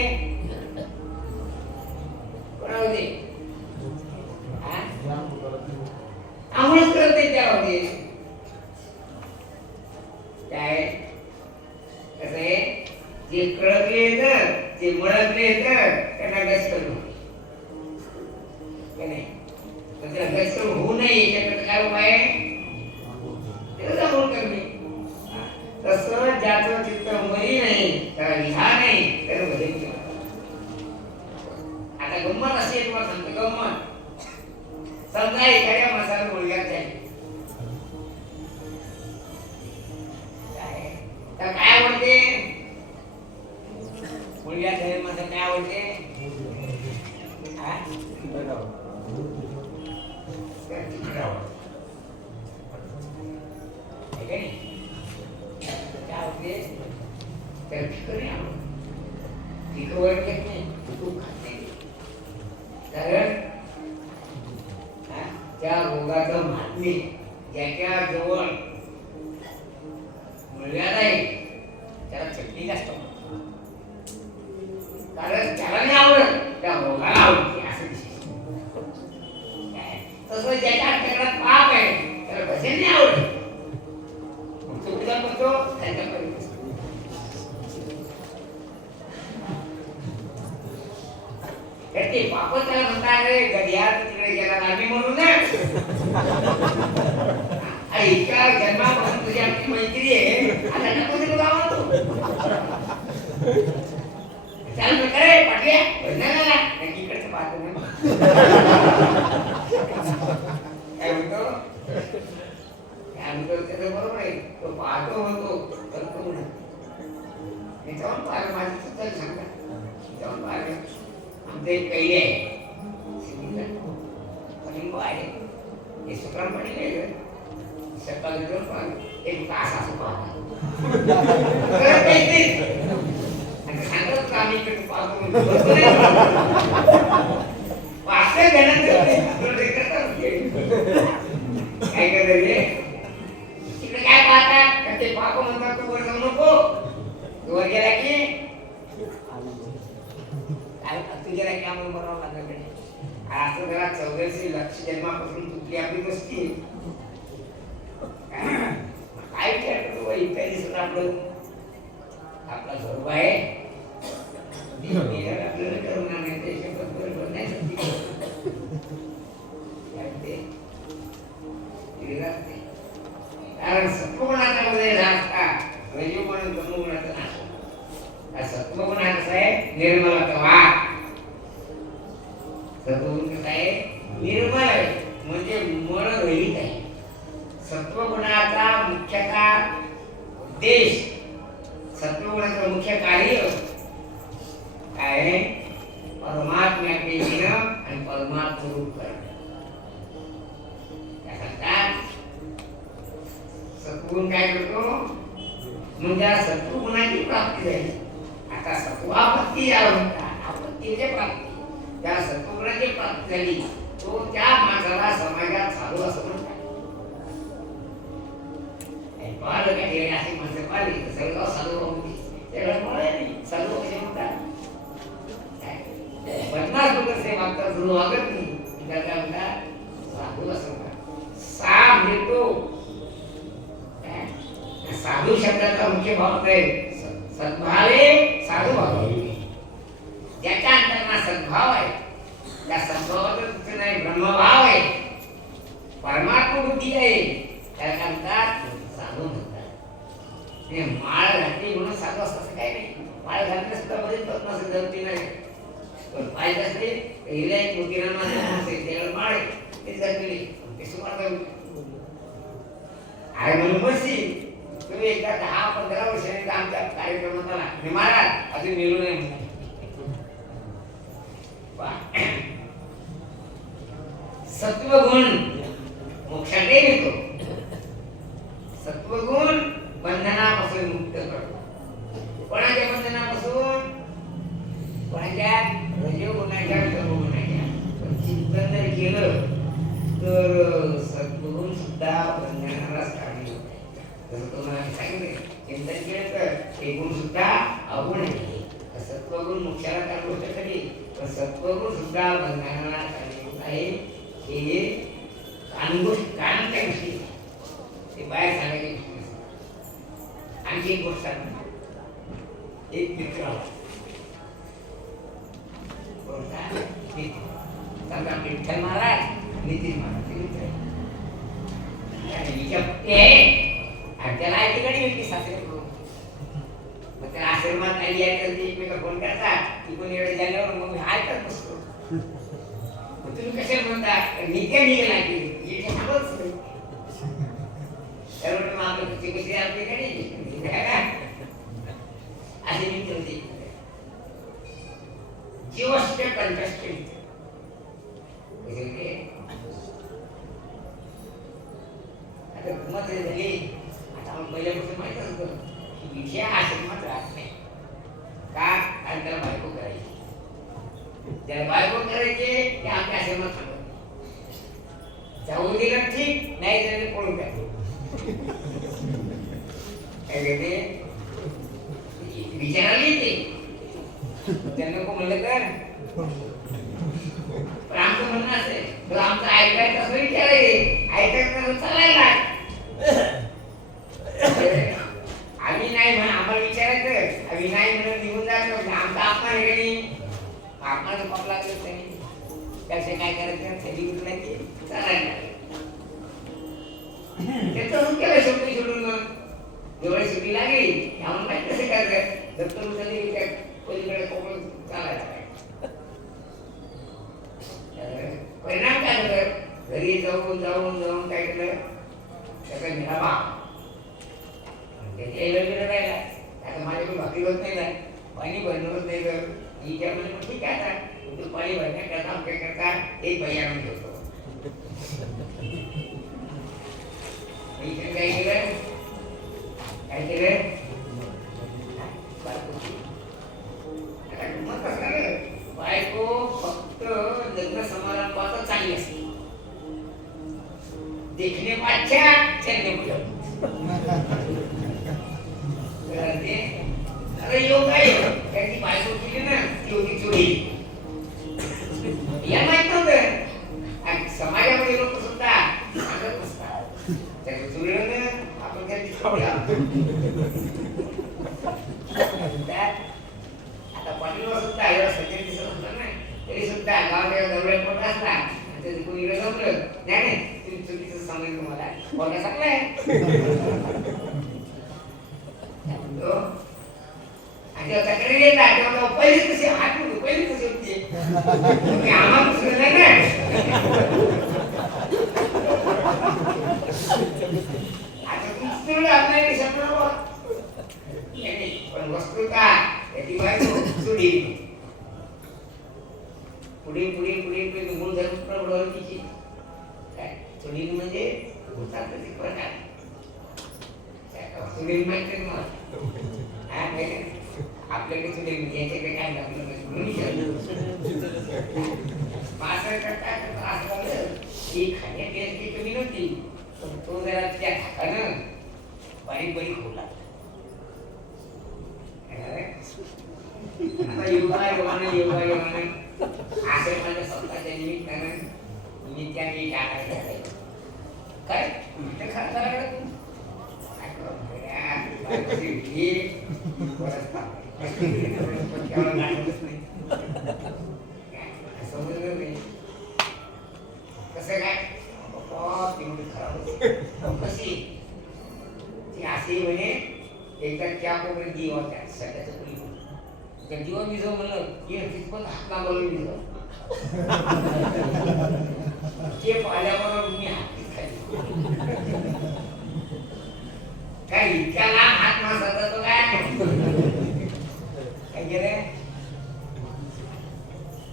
आम्हाला करते त्यामध्ये काय कसं आहे जे कळकले तर जे मळकले तर त्यांना गस्कल नाही त्याला गस्कल होऊ नये याच्याकडे काय उपाय त्याला जमून करणे तसं ज्याचं चित्त मरी नाही त्याला लिहा नाही त्याला भजन केलं आता गंमत अशी तुम्हाला सांगतो गंमत समजा एखाद्या मसाला मुलग्यात जाईल तर काय आवडते मुलग्यात जाईल मसाला काय आवडते त्या रोगाचं महात्म्य ज्याच्या जवळ मुलगा नाही त्याला चटणी जास्त कारण त्याला नाही आवडत त्या रोगाला आवडते असं विशेष तसं ज्याच्या अंतर्गत पाप आहे त्याला भजन नाही आवडत चुकीचा करतो त्यांच्या पर्यंत ते पाप त्याला म्हणतात रे गड्या तिकडे गेला आम्ही म्हणून ना इतक्या जन्मापासून तुझी आमची मैत्री आहे आता नको तिकडे गावा तू चाल प्रकारे पाटल्या भजनाला इकडचं पाहतो काय म्हणतो काय म्हणतो त्याचं बरोबर आहे तो पाहतो म्हणतो करतो म्हणतो त्याच्यावर पाहिलं माझी सुद्धा सांगा त्याच्यावर पाहिलं आमचं एक कैली आहे लिंब आहे हे सुखराम पाटील नाही का? सकाळी जाऊन पाहिलं एक तास असं पाहतो आणि सांगत होतं आम्ही इकडे पाहतो पाचशे काय करायचे तिकडे काय पाहतात का ते पाहतो म्हणतात तू वर जाऊ नको वर गेला की तू गेला की आम्हाला बरोबर लागलं असं जरा 84 लक्ष जन्मापासून तुटली आपली गोष्टी काय विचारतो इतक्या दिवसात आपला स्वरूप आहे आपल्याला करुणा नाही ते शपथ बरोबर नाही कारण सत्वगुणाचा मध्ये असता रजोगुण तमोगुणाचा नाश सत्वगुण हा कसा आहे निर्मलता वाघ सत्वगुण कसा आहे निर्मल आहे म्हणजे मन रहित आहे सत्वगुणाचा मुख्यतः उद्देश सत्वगुणाचं मुख्य कार्य काय आहे परमात्म्याकडे येणं आणि परमात्मरूप करणं सत्वगुण काय करतो म्हणजे सत्वगुणाची प्राप्ती झाली आता सत्वापत्ती आपत्तीची प्राप्ती त्या सत्वगुणाची प्राप्ती झाली तो त्या माणसाला समाजात साधू असं म्हणतात पाहिलं का ठेवणे अशी माणसं पाहिली सगळं साधू होती त्याला मला नाही साधू कसे म्हणतात 50 लोक से मागतात जुळू वागत नाही त्याला काय म्हणतात साधू असं म्हणतात सा मिळतो साधू शब्दाचा मुख्य भाव काय सद्भावे साधू भाव ज्याच्या अंतर्गत सद्भाव आहे त्या सद्भावाचं नाही ब्रह्मभाव आहे परमात्मा बुद्धी आहे त्याला काय म्हणतात साधू म्हणतात ते माळ घातली म्हणून साधू असतं काय नाही माळ घातली सुद्धा बरेच पद्मास जमती नाही पण पाहिजे असते हिला एक मोतीराम त्याला माळ ते जगली ते सुमार आहे म्हणून बसली तुम्ही एकदा 10-15 वर्षांनी आमच्या कार्यक्रमात आला मी महाराज अजून मिळू नये सत्वगुण मोक्षाकडे येतो सत्वगुण बंधनापासून मुक्त करतो कोणाच्या बंधनापासून कोणाच्या रजोगुणाच्या तमोगुणाच्या चिंतन जर केलं तर सत्वगुण सुद्धा बंधनालाच काढले जसं तुम्हाला सांगितलं चिंतन केलं तर हे गुण सुद्धा अवगुण आहे सत्वगुण मोक्षाला काय गोष्ट खरी पण सत्वगुण सुद्धा बंधनाला काढले आहे हे गोष्ट कारण काय गोष्टी ते बाहेर सांगायची आणखी एक गोष्ट एक मित्र समजा विठ्ठल महाराज नितीन महाराज मित्र आणि त्याला ठिकाणी व्यक्ती सासरे मग त्या आश्रमात आली आहे तर ते एकमेका फोन करतात ती कोणी एवढं झाल्यावर मग मी ऐकत बसतो तुम्ही कशाला म्हणता नित्या निघाला की सांगत त्यामुळे मग आपलं कशी आपली काय असे मित्र होते जीवष्ट कंटेस्टेंट आता गमत झाली आता आपण पहिल्यापासून माहित असतं की विषय आश्रमात राहत नाही का आणि त्याला बायको करायची त्याला बायको करायचे ते आमच्या आश्रमात सांगत जाऊ दिलं ठीक नाही त्याने पळून काय विचारायला येते त्यांना नको म्हणलं तर पण आमचं म्हणणं असेल तर आमचं ऐकायचं असं विचारायचे ऐकायचं चालायला आम्ही नाही म्हणा आम्हाला विचारायचं आम्ही नाही म्हणून निघून जायचं आमचा अपमान आहे का नाही अपमान पाप लागलं नाही त्याचे काय करायचं थैली गुतलायची चालायला त्याचं केलं शेवटी सोडून मग जेवढी सुट्टी लागली आम्हाला माहिती कसं करायचं दप्तर उचलली पलीकडे कोकण चालायला परिणाम काय होतं घरी जाऊन जाऊन जाऊन काय केलं त्याचा निराबा त्याच्या राहिला आता माझ्याकडून भाकरी होत नाही ना पाणी भरणं नाही तर हिच्यामध्ये मग ठीक आहे आता तू पाणी भरण्याकरता आमच्याकरता एक बाई आणून ठेवतो आई असते. देखणे को अच्छा, चलने को जब. अरे योग आहे त्याची बायको केली ना ती होती चोरी. या माहित नव्हतं. आणि समाजामध्ये लोक सुद्धा सांगत नसतात त्याचं चोरीनं आपण त्यांची आता पाटील सुद्धा आहे सगळे दिसत होतं ना तरी सुद्धा गावाच्या दरवाजा पडत असला त्याचं कोणी जमलं नाही नाही तुम्ही चुकीचं सांगेल तुम्हाला बोलणं सांगलंय. आणि जेव्हा तक्रारी येतात तेव्हा पहिली कशी हात होतो पहिली कशी होती तुम्ही आम्हाला दुसरं नाही ना. आता तुमचं आपल्या शब्द पण वस्तुता त्याची बायको चुडी पुढे पुढे पुढे पुढे मूळ धर्म प्रबळ तिची काय चुडी म्हणजे भूतात्मक प्रकार चुडी माहिती आहे मला आपल्याकडे चुडी याच्याकडे काय आपलं माझं करता असं झालं की खाण्यापिण्याची कमी नव्हती पण तो जरा त्या ठाकानं बारीक बारीक होऊ लागला. आता योगायोगाने असे माझ्या स्वतःच्या निमित्तानं मी त्या मी टाकायचं काय खायला समजलं नाही कसं काय खराब कशी ती अशी म्हणे एकदा त्या कोपऱ्यात जीव होत्या सगळ्याचं कुणी त्या जीवा मी जो म्हणलं की पण हात नागवलं मी ते पाहिल्याबरोबर मी हातीत खाली काय इतक्या लांब हात मासा तो काय काय गेलं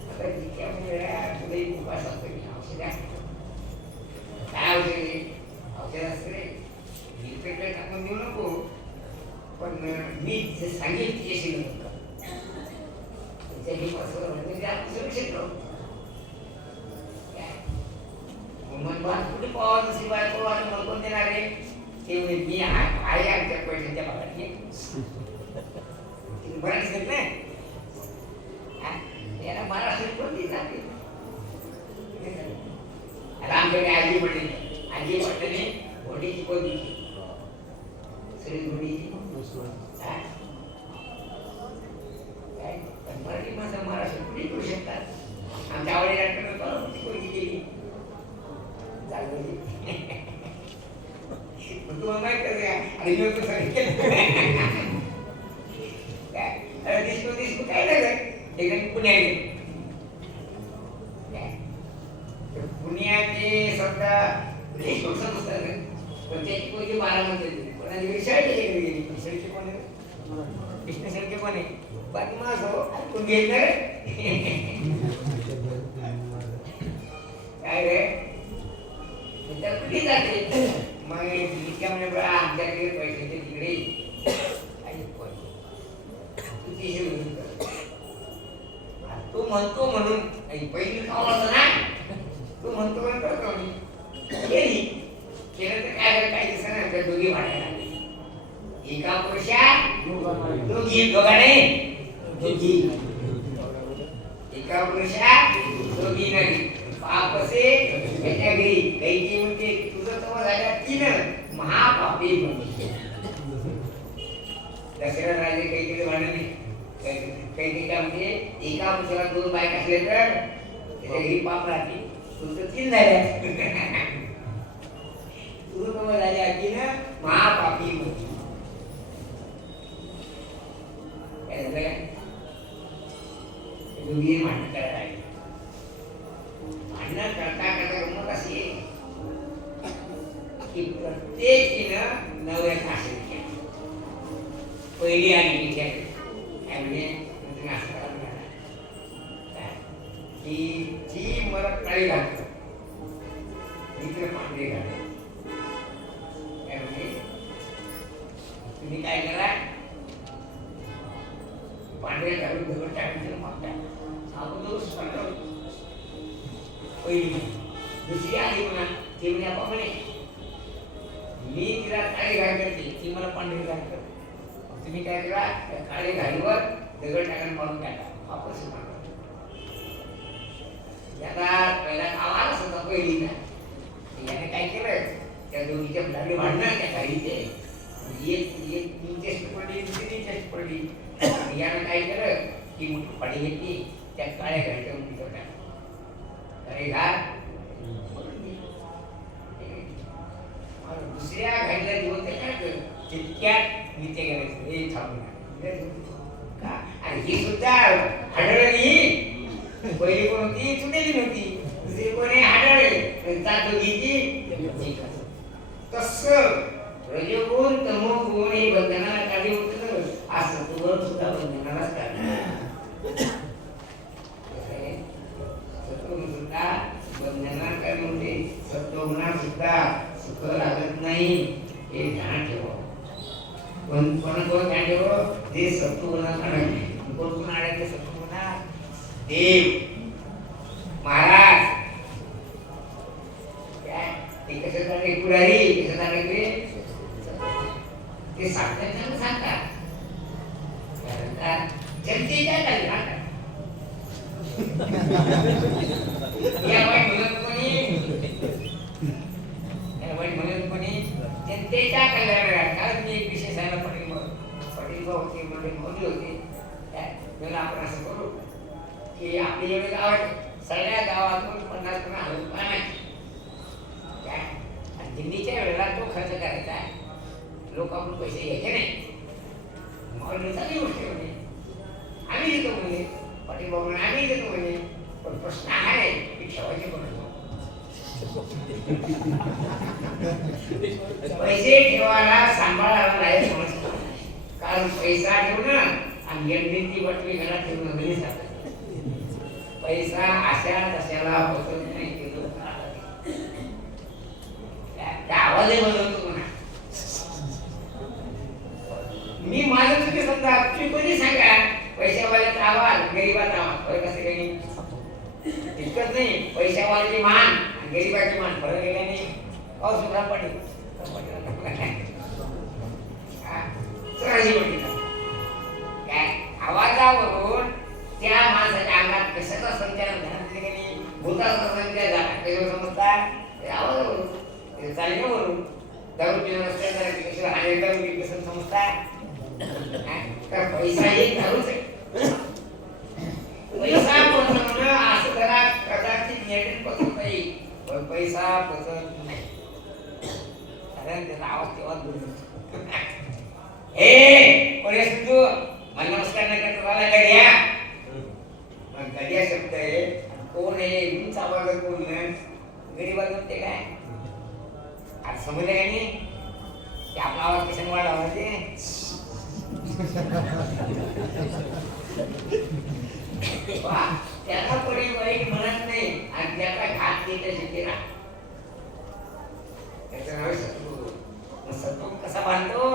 आता इतक्या वेळा तुला उपास असतो मी औषध काय औषध असते इन्फेक्टर टाकून देऊ नको पण मी जे सांगेल तिच्याशी नव्हतं म्हणजे आपण सुरक्षित राहू कुठे पावा दुसरी बायको आणि मलकून देणारे ते मी आहे आमच्या पैशांच्या भागात बरंच घेत नाही याला महाराष्ट्रात कोणती जाते आमच्याकडे आजी पडलेली ओढीची कोणती सगळी ओढीची मराठी भाषा महाराष्ट्र कुठे करू शकतात आमच्या आवडीला कोणी केली तुम्हाला माहित आणि दिसतो काय झालं एकदा पुण्यात पुण्याचे समजा समजतात पण त्याची पोरगी 12 म्हणते कोणाची शाळेच्या गेली शाळेचे कोण आहे कृष्ण शेळके कोण आहे बाकी माझं ऐकून घेणार काय रे कुठे जाते मग इतक्या म्हणजे आमच्याकडे पैशाचे तिकडे तू म्हणतो म्हणून पहिली खावं ना तू म्हणतो म्हणतो केली केलं तर काय काही दिवसानं आमच्या दोघी भांडायला लागली एका पुरुषा दोघी दोघाने दोघी एका पुरुषा दोघी नाही पाप असे त्याच्या घरी काही म्हणते तुझं तवा झाल्या 3 महापापी म्हणते दशरथ राजे काही भांडणे काही काय म्हणजे एका पुरुषाला 2 बायका असले तर त्याच्या घरी पाप राहते तुझं 3 झाल्या तुझं तवा झाल्या 3 महापापी म्हणते काय झालं दोघी भांडण करायला लागली भांडण करता करता गंमत अशी की प्रत्येकीनं नव्या काशी पहिली आणि तिच्या काय म्हणजे असं करायला की जी मला काळी घालतो तिथे पांढरे घालतो काय म्हणजे तुम्ही काय करा पांढरे घालून दगड टाकून मागता आपण जो पहिली दुसरी आली म्हणा ती म्हणे आपण म्हणे मी तिला काळी घाई करते ती मला पांढरी घाई करते तुम्ही काय करा त्या काळी घाईवर दगड टाकून पाडून टाका वापस मारा याला पहिला आवाज होता पहिली ना याने काय केलं त्या दोघीच्या ब्लाडी भांडणार त्या गाडीचे एक चेस्ट पडली दुसरी चेस्ट पडली यानं काय केलं की मोठी पाडी घेतली त्या काळ्या घाईच्या उंचीवर टाकली अरे घाट दुसऱ्या घाईला दिवस ते काय केलं तितक्यात मी ते गेले हे थांबून का आणि ही सुद्धा हडळली पहिली कोण होती चुनेली नव्हती दुसरी कोणी हाडळे जातो घ्यायची तसं रजोगुण तमोगुण हे बंधनाला काढली होतं असं तुवर सुद्धा बंधनालाच काढलं सत्वगुण सुद्धा बंधनाला काय म्हणते सत्वगुणात सुद्धा सुख लागत नाही हे ध्यान ठेवा पण कोण ध्यान ठेव जे सत्वगुणात अडकले कोण अडकले सत्वगुणात देव महाराज ते कशासाठी पुढारी कशासाठी ते सांगतात सांगतात जनतेच्या कल्याणात या वाईट म्हणत कोणी जनतेच्या कल्याणात कारण मी एक विषय सांगितला पटेल होते मोदी होते त्याला आपण असं करू की आपली एवढे गाव सगळ्या गावातून 50-50 रुपये नाही आणि दिल्लीच्या वेळेला तो खर्च करायचा आहे लोक आपण पैसे घ्यायचे नाही मग चांगली गोष्ट म्हणे आम्ही देतो म्हणे पाटील बाबू आम्ही देतो म्हणे पण प्रश्न आहे की ठेवायचे कोणाला पैसे ठेवायला सांभाळायला नाही समजतं कारण पैसा ठेवणं आणि गणपती वाटली घरात ठेवणं घरी जातं पैसा अशा तशाला बसत नाही त्या आवाजही बदलतो म्हणा मी माझं तुम्ही समजा तुम्ही कोणी सांगा पैशावाल्याचा आवाज गरीबाचा आवाज कसं काही इतकंच नाही पैशावाल्याची मान आणि गरीबाची मान फरक गेला नाही पाऊस सुद्धा पडेल काय आवाजावरून त्या माणसाच्या अंगात कशाचा संचार झाला भूताचा संचार झाला कशावर समजता आवाजावरून चालण्यावरून दारू पिणं रस्त्यात कशा हाण्यावर कसं समजता तर पैसा एक दारूच आहे पैसा पोचवणं असं जरा कदाचित नेट पसंत नाही पण पैसा पसंत नाही कारण त्याचा आवाज तेव्हाच बोलतो कोणी तू मला नमस्कार नाही करतो मला गड्या मग गड्या शब्द आहे कोण आहे उंच आवाजात बोलणं गरीबात ते काय आता समजलं काय नाही की आपला आवाज कशाने वाढावा ते त्याचा कोणी वाईट म्हणत नाही आणि त्याचा घात देत शिकेला त्याचं नाव सत्व सत्व कसा बांधतो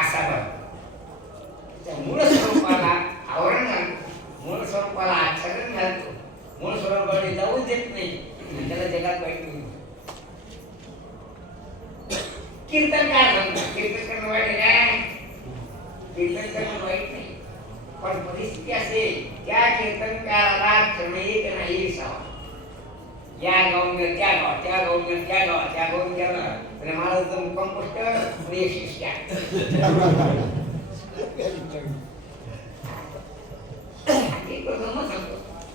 असा बांधतो त्या मूळ स्वरूपाला आवरण घालतो मूळ स्वरूपाला आच्छादन घालतो मूळ स्वरूपाला जाऊच देत नाही त्याला जगात वाईट नाही कीर्तन काय म्हणतात कीर्तन करणं वाईट आहे काय कीर्तन करणं वाईट नाही पण परिस्थिती असेल त्या कीर्तनकाराला क्षणही नाही विसावा या गावून त्या गावात त्या गावून त्या गावात त्या गावून त्या गावात महाराजांचा मुक्काम पोस्ट प्रिय शिष्या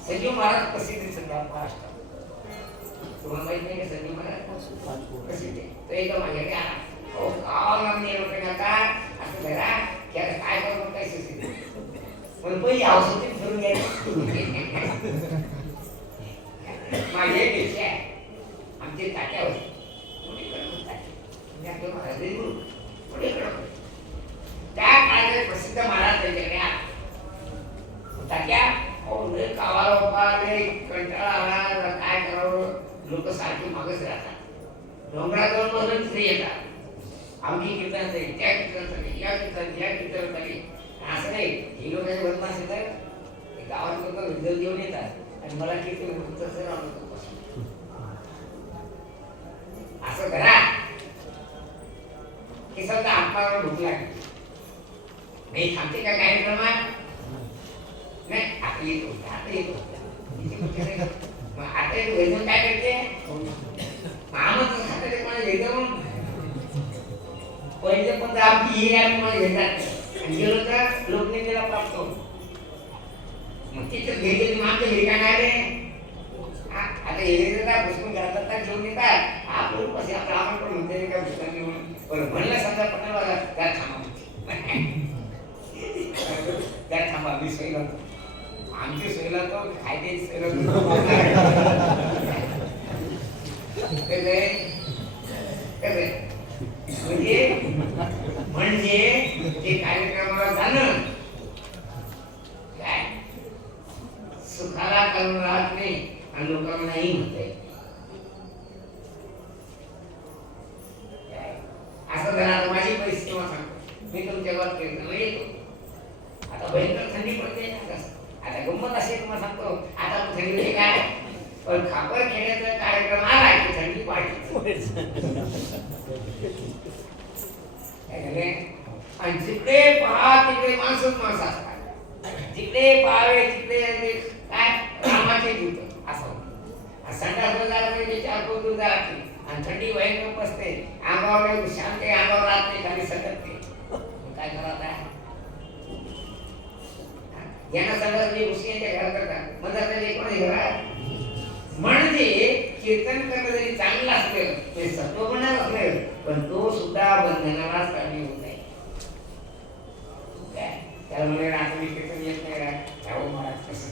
संजीव महाराज प्रसिद्ध सध्या महाराष्ट्रात तुम्हाला माहित नाही का संजीव महाराज प्रसिद्ध तो एकदा माझ्याकडे आला गावाला असं जरा काय करू काय सुचेल पण पहिली औषधी फिरून घ्यायला माझे पेक्षा आमचे तात्या होते त्या काळात प्रसिद्ध महाराज त्यांच्याकडे आला तात्या कावाला कंटाळा आला काय करावं लोक सारखी मागच राहतात डोंगरात जाऊन बसून तिथे येतात आमची कीर्तन झाली त्या कीर्तन झाली या कीर्तन या कीर्तन झाली असं नाही हे लोकांचे बदमाश येतात गावात लोक विजल घेऊन येतात आणि मला कीर्तन तसं राहतो आमचे काय कार्यक्रम आहे नाही आता येतो मग आता येतो काय करते आमच खाते कोणा घेतो पहिले पण आमची ही आम्ही मला घेतात आणि गेलो तर लोकनिंदेला प्राप्त मग तिथं घेतली आमच्या घरी काय नाही रे आता येतात पुस्तकं घरात घेऊन येतात आपण कसे आपलं आपण पण म्हणते का पुस्तक घेऊन पण म्हणलं समजा पटणाला त्या थांबा त्या थांबा मी सोयीला आमची सोयीला तो खायचे म्हणजे ते कार्यक्रमाला जाणं काय सुखाला करून राहत नाही आणि लोकांना नाही म्हणते असं जरा माझी परिस्थिती सांगतो मी तुमच्या वर कीर्तनाला येतो आता भयंकर थंडी पडते आता गंमत असे तुम्हाला सांगतो आता थंडी होते काय पण खापर खेळायचा कार्यक्रम आला की थंडी वाढली आणि जिकडे पहा तिकडे माणसंच माणसं असतात जिकडे पाहावे तिकडे काय रामाचे दूत असं संडास बाजार चार कोण दूध राहते आणि थंडी भयंकर बसते अंगावर शांत अंगावर राहत नाही खाली सकटते काय करत आहे यांना संडास मुस्लिमच्या घरात करतात मधातले कोणी घरात म्हणजे कीर्तन करणं जरी चांगलं असलं ते सत्वगुणाच असलं पण तो सुद्धा बंधनालाच कामी होत नाही त्याला म्हणजे आता मी कीर्तन येत नाही का महाराज कसं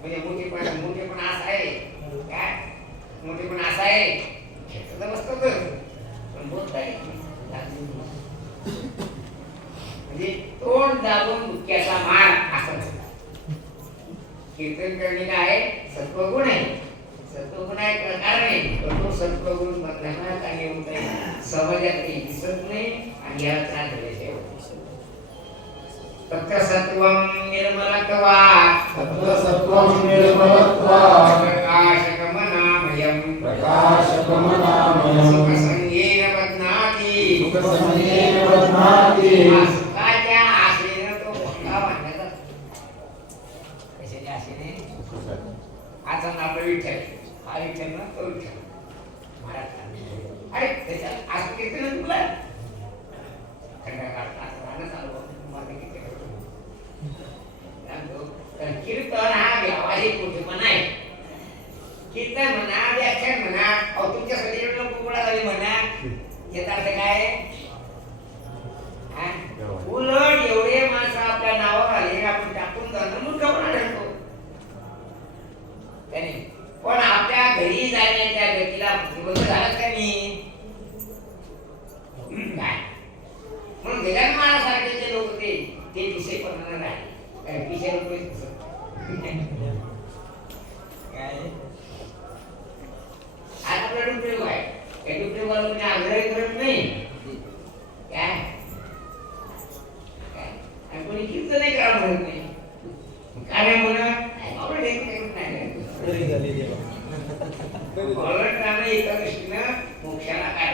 म्हणजे मोठेपण असं आहे काय मोठेपण असं आहे घेतलं बसतो पण बोलता येत नाही म्हणजे तोंड दाबून दुःख्याचा मार असं कीर्तन करणे काय सत्वगुण आहे सत्वगुण आहे प्रकार नाही पण तो सत्वगुण बदलण्यात आणि होत आहे समाजात काही दिसत नाही आणि याला त्रास झाल्याचे तत्र सत्वं निर्मलत्वात् प्रकाशकमनामयम् सुखसंगेन बध्नाति सुखाच्या आशेने तो भोंगा बांधला जातो कशाच्या आशेने आता आपलं विठ्ठल हा विठ्ठल ना तो विठ्ठल महाराज अरे त्याच्यात असं कीर्तन ना तुला खंडा काढता राहणं चालू कीर्तन हा व्यावहारिक मोठेपणा आहे कीर्तन म्हणा व्याख्यान म्हणा अहो तुमच्या सगळीकडे लोक गोळा झाले म्हणा याचा अर्थ काय उलट एवढे माणसं आपल्या नावावर आले आपण टाकून जाणं मूर्खपणा ठरतो त्याने पण आपल्या घरी जाण्याच्या गतीला प्रतिबंध झालाच का मी काय म्हणून गजानन महाराजांसारखे जे लोक होते ते विषय पडणार नाही काय विषय लोक काय आज आपल्याकडे उपयोग आहे त्या उपयोगाला कोणी आग्रह करत नाही काय आणि कोणी कीर्तन नाही करावं म्हणत नाही काय म्हणत आपण एका दृष्टीनं मोक्षाला काय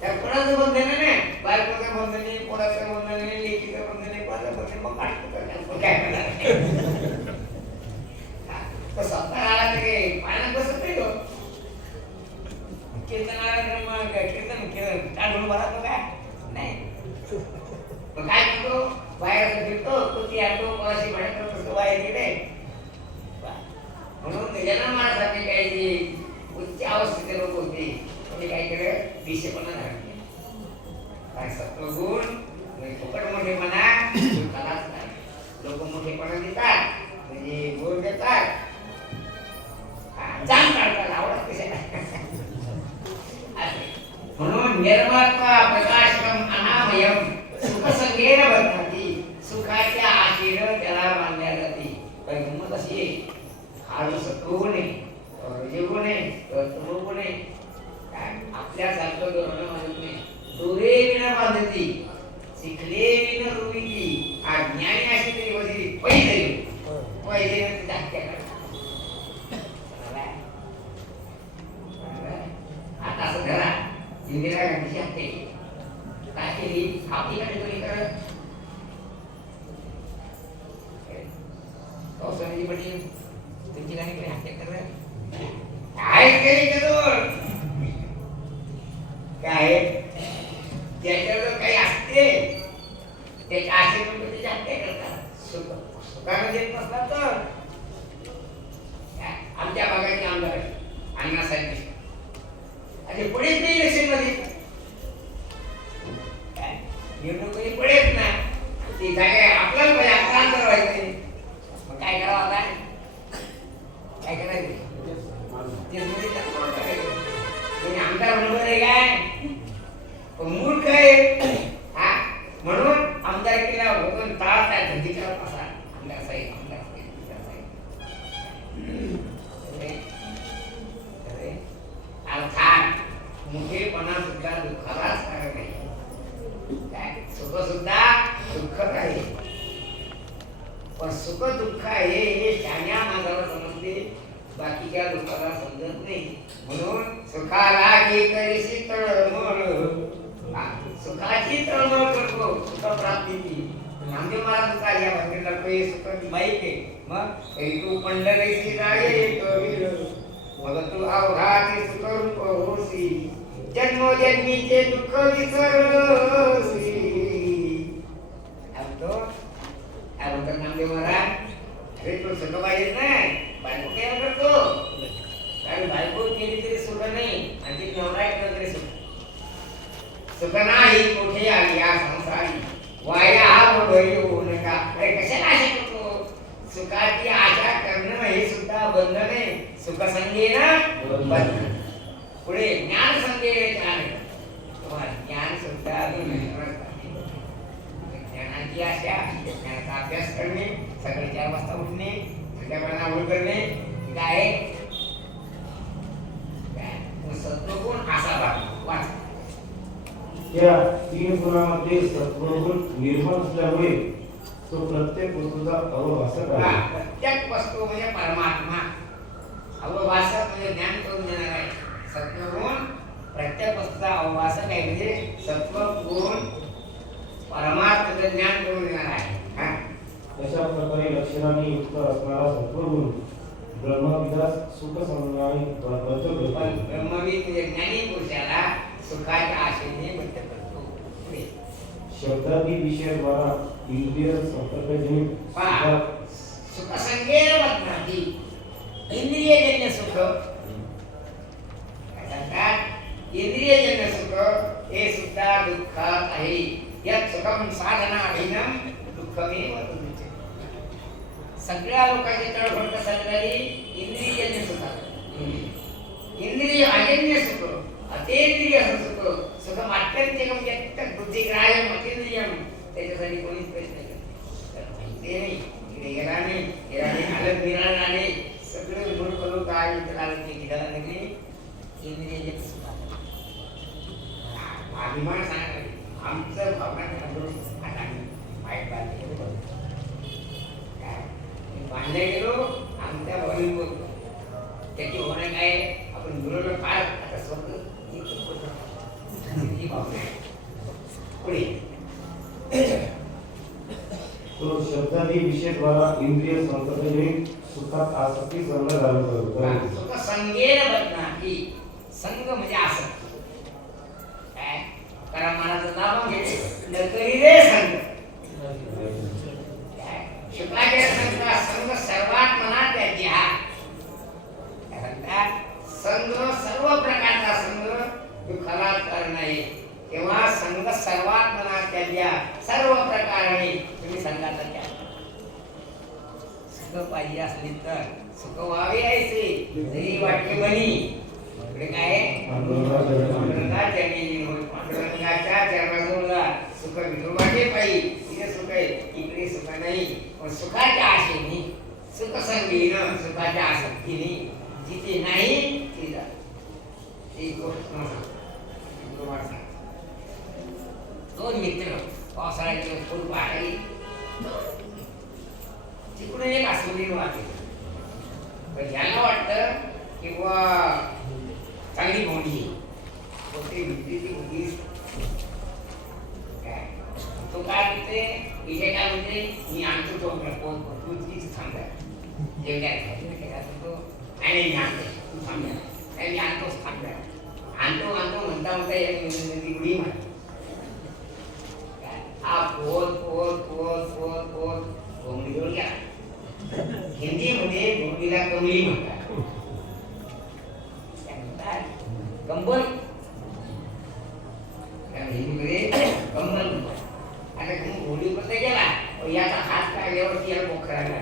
त्या कोणाचं बंधन नाही बायकोचं बंधन नाही कोणाचं बंधन नाही लेकीचं बंधन नाही कोणाचं बंधन मग काय करणार स्वतः आला तरी पाण्यात बसत नाही तो कीर्तन आला तर मग कीर्तन काढून भरतो काय नाही मग काय करतो बाहेर फिरतो तो ती आणतो कोणाशी म्हणत तसं बाहेर गेले म्हणून गजानन महाराजांनी काही जे उच्च अवस्थेचे लोक होते म्हणजे काय केलं दिशेपणा धाडले काय सत्वगुण फुकट मोठेपणा कलाच नाही लोक मोठेपणा देतात म्हणजे गोड देतात जाण काढतात आवडत कशा म्हणून निर्मलत्वा प्रकाशकम अनामयम सुखसंगेन बध्नाति सुखाच्या आशेनं त्याला बांधल्या जाते पण गंमत अशी आहे हा जो सत्वगुण आहे रजोगुण आहे तमोगुण आहे आपल्यासारखं दोन मानत नाही दोरे विना बांधती शिकले विना रुविती अज्ञानी अशी तरी बसली पहिले धाक्या आता असं करा इंदिरा गांधीची हत्या काय केली आपली काहीतरी कर स्वामी पाटील तुमची गाणी काही हत्या कर काय केली करून काय त्याच्यावर काही असते त्याच्या आशे पण त्याची हत्या करतात सुखानं देत नसला तर आमच्या भागाचे आमदार अण्णासाहेब आणि पुढेच नाही इलेक्शन मध्ये निवडणुकीत पुढेच ना ती जागा आपल्याला पाहिजे आपला आमदार व्हायचं मग काय करावं आता काय करायचं आमदार बरोबर आहे काय मूर्ख आहे हा म्हणून आमदार केला बघून टाळताय धंदी करत असा आमदार साहेब अर्थात मुखेपणा सुद्धा दुःखालाच कारण आहे सुख सुद्धा दुःख आहे पण सुख दुःख आहे हे शहाण्या माणसाला समजते बाकीच्या लोकांना समजत नाही म्हणून सुखाला की करीशी तळमळ सुखाची तळमळ करतो सुख प्राप्तीची नामदेव महाराज का या भक्तीला काही सुख माहित आहे मग तू पंढरीची जाळे कवीर मग तू अवघाती सुख रूप होसी जन्मोजन्मीचे दुःख विसरसी म्हणतात नामदेव महाराज अरे तो सुख पाहिजे नाही बायको काय करतो कारण बायको केली तरी सुख नाही आणि ती नवरा केला तरी सुख नाही कुठे आली या संसारी वाया भरी होऊ नका अरे कशाला आशा करतो सुखाची आशा करणं हे सुद्धा बंधन आहे सुख संगे ना बंधन पुढे ज्ञान संगे ज्ञान सुद्धा ज्ञानाची आशा ज्ञानाचा अभ्यास करणे सकाळी 4 वाजता उठणे संध्याकाळी आंघोळ करणे काय सत्वगुण असा भाग वाच या 3 गुणांमध्ये सत्वगुण निर्माण असल्यामुळे तो प्रत्येक वस्तूचा अवभासक आहे प्रत्येक वस्तू म्हणजे परमात्मा अवभासक म्हणजे ज्ञान करून देणार आहे सत्वगुण प्रत्येक वस्तूचा अवभासक आहे म्हणजे सत्वगुण परमात्म्याचं ज्ञान करून देणार आहे अशा प्रकारे लक्षणांनी युक्त असणारा सत्वगुण ब्रह्मविदास सुख संग्रामी बद्ध करतो ब्रह्मविद म्हणजे ज्ञानी पुरुषाला सुखाच्या आशेने बद्ध करतो शब्दादी विषयाद्वारा इंद्रिय संपर्कजनित सुख संगेन बद्धाती इंद्रियजन्य सुख इंद्रियजन्य सुख हे सुद्धा दुःखात आहे यत् सुखम साधनाधीनम दुःखमेव तुच्यते सगळ्या लोकांची तळफळ कसली इंद्रियजन्य सुख इंद्रिय अजन्य सुख अतेंद्रिय सुख सुखम अत्यंतिकम यत् बुद्धिग्राह्यम अतींद्रियम त्याच्यासाठी कोणीच प्रश्न करत ते नाही इकडे गेला नाही हालत मिळाला नाही सगळे मूर्ख लोक काय विचारायला ते घ्यायला लागले इंद्रियजन्य सुख अभिमान सांगा आमचं भावना आता वाईट बांधले गेलो आमच्या भावने बोलतो त्याची होणं काय आपण मुलं फार आता स्वतः भावना पुढे तो शब्दादी विषयाद्वारा इंद्रिय संपर्कजनित सुखात आसक्ती संग घालतो सुख संगेन बदनाती संग म्हणजे आसक्ती कारण महाराजांचं नाव घेते नकरी रे संग शुक्लाचार्य सांगतात संग सर्वात मनात त्याची हा संग सर्व प्रकारचा संग दुःखाला कारण आहे तेव्हा संग सर्वात मनात त्याच्या सर्व प्रकाराने तुम्ही संघाचा त्याग सुख पाहिजे असली तर सुख व्हावे ऐसे जरी वाटले म्हणी इकडे काय पांडुरंगाच्या चरणाजवळला सुख विठोबाचे पायी तिथे सुख आहे इकडे सुख नाही पण सुखाच्या आशेने सुख संगीनं सुखाच्या आसक्तीने जिथे नाही ती जा ती गोष्ट दोन मित्र पावसाळ्याचे फुल पाहायला तिकडून एक आसुरी वाटते पण याला वाटतं की चांगली भोंडी होती भिंतीची भोंडी तो काय म्हणते इथे काय म्हणते मी आणतो तो तू तीच थांबा जेवढ्या तो आणि मी आणतो तू थांबा आणि मी आणतोच थांबा आणतो आणतो म्हणता म्हणता एक उडी मार हा पोत पोत पोत पोत पोत कोंबडीजवळ गेला हिंदीमध्ये कोंबडीला कमली म्हणतात कंबल हिंदीमध्ये कंबल म्हणतात आता घोडी कसं गेला याचा हात काढल्यावरती याला मोकळायला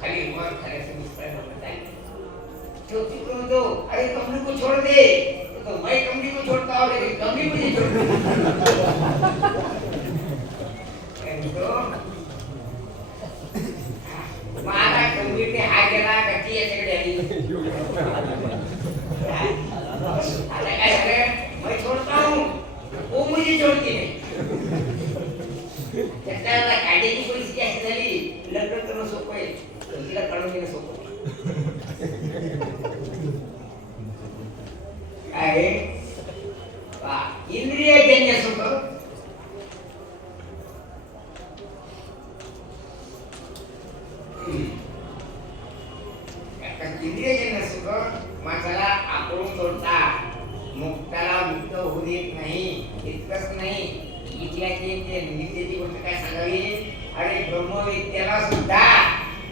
खाली वर खाल्याचं दिसतंय शेवटी म्हणतो अरे कमली को छोड़ दे तो मैं कमली को छोड़ता हूँ लेकिन कमली मुझे छोड़ मारा कमली ने हाथ गेला कच्ची याच्याकडे आली आता काय झालं मैं छोड़ता हूँ वो मुझे छोड़ती नहीं त्याला काढण्याची परिस्थिती अशी झाली लग्न करणं सोपं आहे तिला काढून घेणं सोपं आहे इंद्रियजन्य सुख इंद्रियजन्य सुख माणसाला आकळून सोडता मुक्ताला मुक्त होऊ देत नाही इतकंच नाही इतिहासाची नित्याची गोष्ट काय सांगावी अरे ब्रह्मविद्याला सुद्धा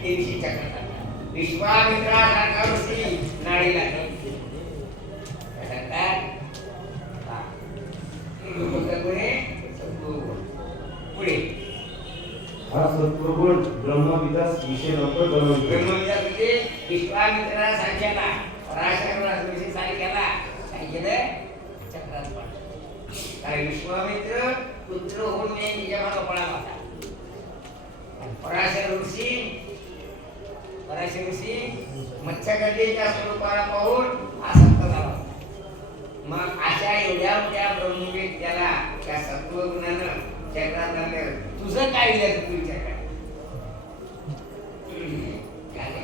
ते विषय चक्रतात विश्वामित्रासारखा ऋषी नाडी लागतो पुढे हा सत्प्रगुण ब्रह्मविदास विषय नंतर बनवले ब्रह्मविदास म्हणजे विश्वामित्राला सांगितला पराशराला विषय सांगितला काय केलं चक्रात पडला कारण विश्वामित्र पुत्र होऊन निजा मागे पळाला होता पराशर ऋषी मत्स्यगंधेच्या स्वरूपाला पाहून आसक्त झाला मग अशा एवढ्या मोठ्या ब्रह्मविद्याला त्या सत्वगुणानं चक्रात आणलं तुझं काय विचार तू विचार काय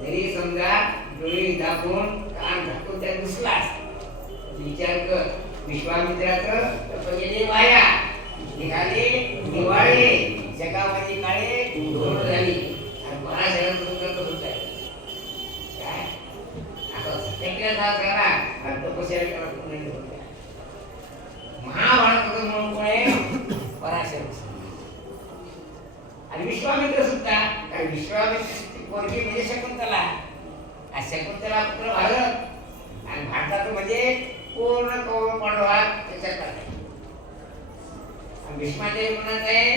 जरी समजा डोळे दाखवून कान झाकून त्या घुसलास विचार कर विश्वामित्राचं तपगेले वाया निघाले दिवाळे जगामध्ये काळे धोरण झाली आणि पराशराचं दुःख होत आहे काय आता सत्याग्रह करा आणि तपस्या करा पूर्ण होत महाभारताचं म्हणून कोण आहे पराशर आणि विश्वामित्र सुद्धा कारण विश्वामित्र पोरगी म्हणजे शकुंतला शकुंतला पुत्र भारत आणि भारताचं म्हणजे पूर्ण कौरव पांडवात त्याच्यात आहे भीष्माचार्य म्हणत आहे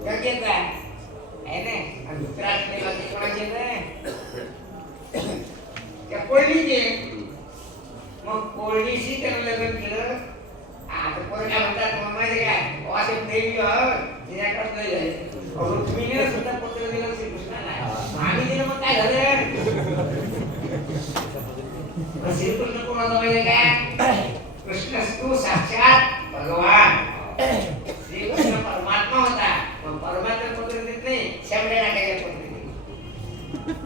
योग्यता आहे ना आणि धृतराष्ट्राला कोणाचे त्या कोळणीचे मग कोळणीशी त्यानं लग्न केलं आता कोण काय म्हणतात माहिती काय असे देवी तिच्याकडे नाही झाले रुक्मिणीने सुद्धा पत्र दिलं श्रीकृष्णाला आम्ही दिलं मग काय झालं श्रीकृष्ण कोणाचा माहिती काय कृष्णस्तू साक्षात भगवान श्रीकृष्ण परमात्मा होता मग परमात्मा पत्र देत नाही शेवड्या टाकायच्या पत्र देत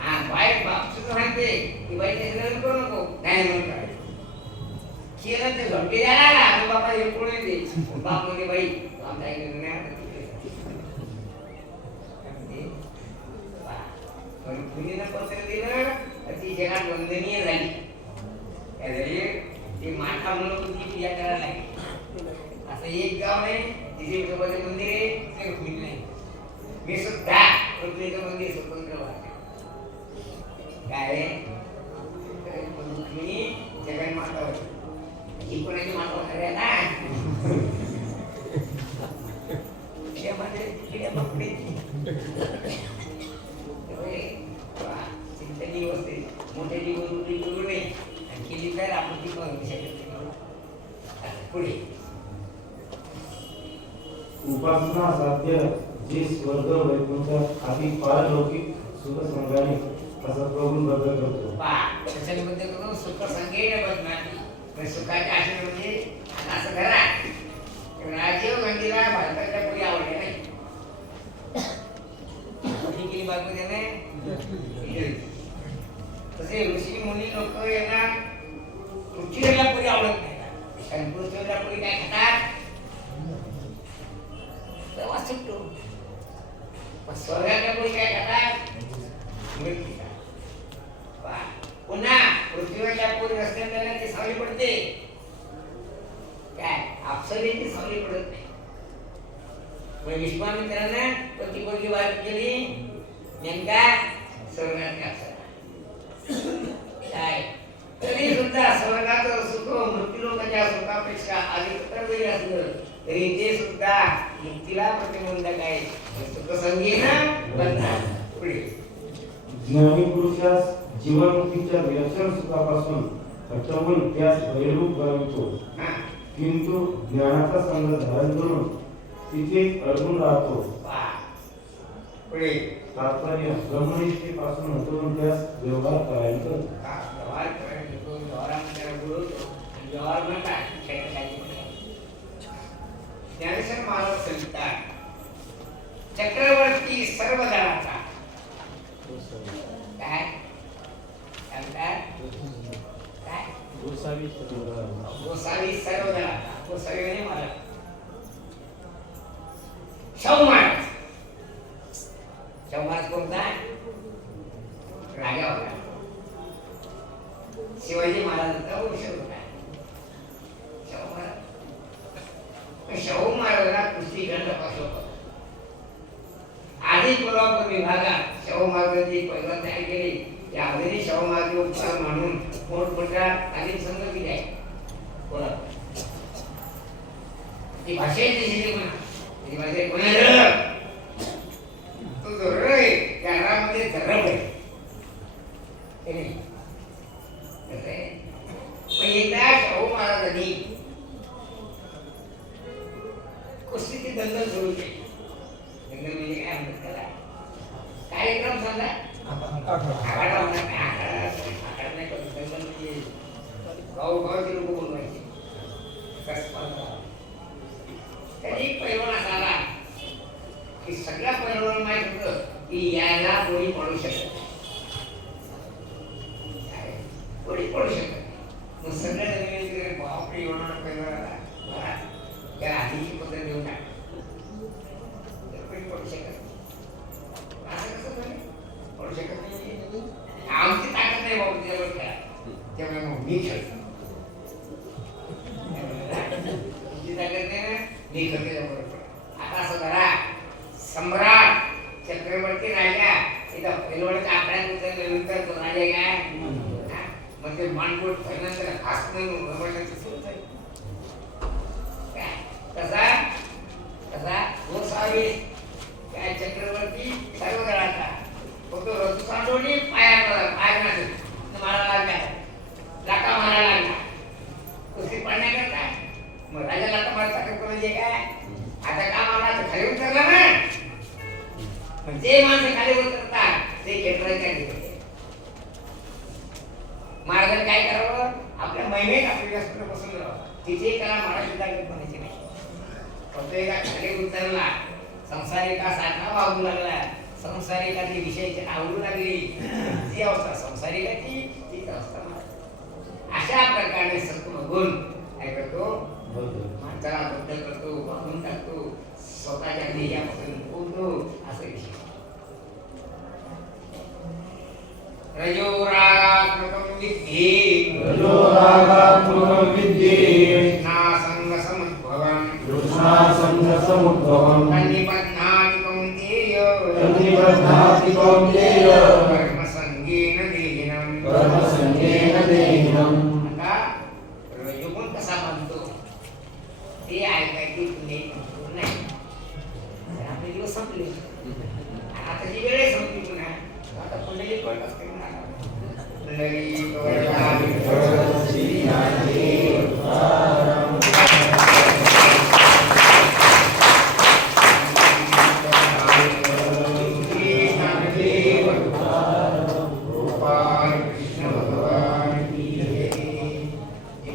हा बाहेर बाप सुद्धा म्हणते की बाई त्याचं लग्न करू नको नाही म्हणून काय केलं ते झोपे द्यायला आणि बापा हे कोण येते बाप म्हणजे बाई आमचा एक निर्णय पण कुणीनं पत्र दिलं ती जगात वंदनीय झाली काय झाली ती माता म्हणून ती क्रिया करायला लागली असं एक गाव नाही तिथे विठोबाचे मंदिर आहे ते रुक्मिणी नाही मी सुद्धा रुक्मिणीचं मंदिर स्वतंत्र वाटते काय रुक्मिणी जगन माता होती ही कोणाची माता होणार आहे ना चिंतनी वस्ते मोठे दिवस करू नये आणि केली तर आपण ती करू शकत पुढे उपासना साध्य जे स्वर्ग वैकुंठ आदी पारलौकिक सुख संघाने असा प्रभू बदल करतो त्याच्यामध्ये करून सुख संघेने बदनामी सुखाच्या आशे म्हणजे असं करा राजीव गांधीला भारताच्या पुढे आवडले नाही केली बातमी त्याने तसे ऋषी मुनी लोक यांना पृथ्वीला पुढे आवडत नाही कारण पृथ्वीला पुढे काय खातात प्रवास सुटतो. पण स्वर्गाच्या पुढे काय खातात मृत्यू. पुन्हा पृथ्वीच्या पुढे रस्त्याला ती सावली पडते काय अप्सरेची सावली पडत नाही. पण विश्वामित्रांना पती पोरगी वाट केली नेमका स्वर्गात काय तरी सुद्धा स्वर्गाचं सुख मृत्यू लोकांच्या सुखापेक्षा अधिकतर वेळी असलं तरी ते सुद्धा मुक्तीला प्रतिबंधक आहे. सुख संगीन बंधन पुढे ज्ञानी पुरुषास जीवनमुक्तीच्या विलक्षण सुखापासून हटवून त्यास बहिरूप बनवतो. किंतु ज्ञानाचा संग धारण करून तिथेच अडकून राहतो. पुढे तात्पर्य ब्रह्मनिष्ठेपासून हटवून त्यास व्यवहार करायचा. ज्ञानेश्वर महाराज सांगतात चक्रवर्ती सर्व जणाचा काय काय गोसावी सर्व जणाचा गोसावी म्हणजे महाराज शाहू महाराज. शाहू महाराज कोणता राजा होता. शिवाजी महाराजांचा वंश होता शाहू महाराज. शाहू महाराजांना कुस्ती गंध पासलं. आधी कोल्हापूर विभागात शाहू महाराजांची पैलवान तयार केली. त्या अगदी शाहू महाराज उपचार म्हणून मोठमोठ्या तालीम संघ दिले आहे कोल्हापूर. ती भाषेची शिकली म्हणा ती भाषे कोणा तो जो रे त्यामध्ये धरम आहे. पण एकदा शाहू महाराजांनी कुस्तीची दंगल सुरू केली. दंगल म्हणजे काय म्हणतात त्याला कार्यक्रम सांगा आखाडा नाही पण दंगल म्हणजे गावोगावचे लोक बोलवायचे. कधी पैलवान असा आला की सगळ्या पैलवान माहित होतं की याला कोणी पडू शकत कोणी पडू शकत. मग सगळ्या जणी बापरे एवढा पैलवान त्याला आधीची पद्धत देऊन टाक पडू शकत. असं कसं झालं पडू शकत नाही. आमची ताकद नाही बाबा त्याच्यावर खेळा त्यामुळे मग मी खेळतो. तुमची ताकद नाही ना मी खेळतो त्याबरोबर. आता असं करा सम्राट चक्रवर्ती राजा इथं पैलवानाच्या आकड्यात उतरल्यानंतर तो राजा काय मग ते मानपोट पहिल्यांदा खास म्हणून रमण्याचं सुरू आहे काय कसा कसा गोसावी काय चक्रवर्ती सर्व दळाचा फक्त रथू सांडवली पाया मारा लागला लाका मारा लागला कुस्ती पडण्याकरता. मग राजा लाका मारा ताकद म्हणजे काय आता का मारा खाली उतरला ना. मग जे माणसं खाली उतरतात ते खेळायच्या घेते. महाराजांनी काय करावं आपल्या महिमेत आपली व्यासपीठ बसून राहावं. तिथे त्याला महाराज ताकद म्हणायची नाही. फक्त एका खाली उतरला संसारिका सारखा वागू लागला संसारिकाची विषयाची आवडू लागली ती अवस्था संसारिकाची तीच अवस्था. अशा प्रकारे सत्वगुण काय करतो माणसाला बद्दल करतो वागून टाकतो स्वतःच्या ध्येयापासून पोहोचतो असं विषय. रजोरागात्मकं विद्धि तृष्णासङ्गसमुद्भवम् तन्निबध्नाति कौन्तेय कर्मसङ्गेन देहिनम्. आता रजोगुण कसा बनतो ते ऐकायची पुण्य नाही. आपले दिवस संपले आता जी वेळ संपली पुन्हा आता पुण्याची कळत असते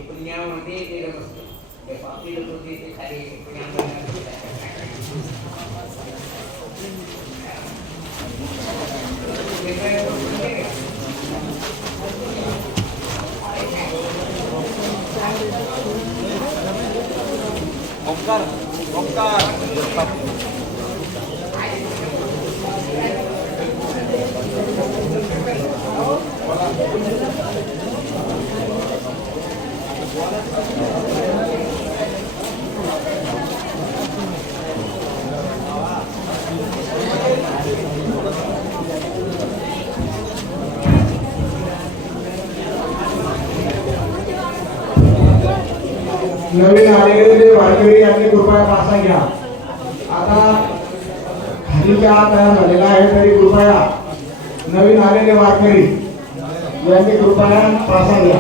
पुण्यामध्ये ते रस असतो ते पापी लोक होते ते खाली पुण्यामध्ये Thank you. नवीन आलेले वारकरी यांनी कृपया पासा घ्या. आता खाली चहा तयार झालेला आहे तरी कृपया नवीन आलेले वारकरी यांनी कृपया पासा घ्या.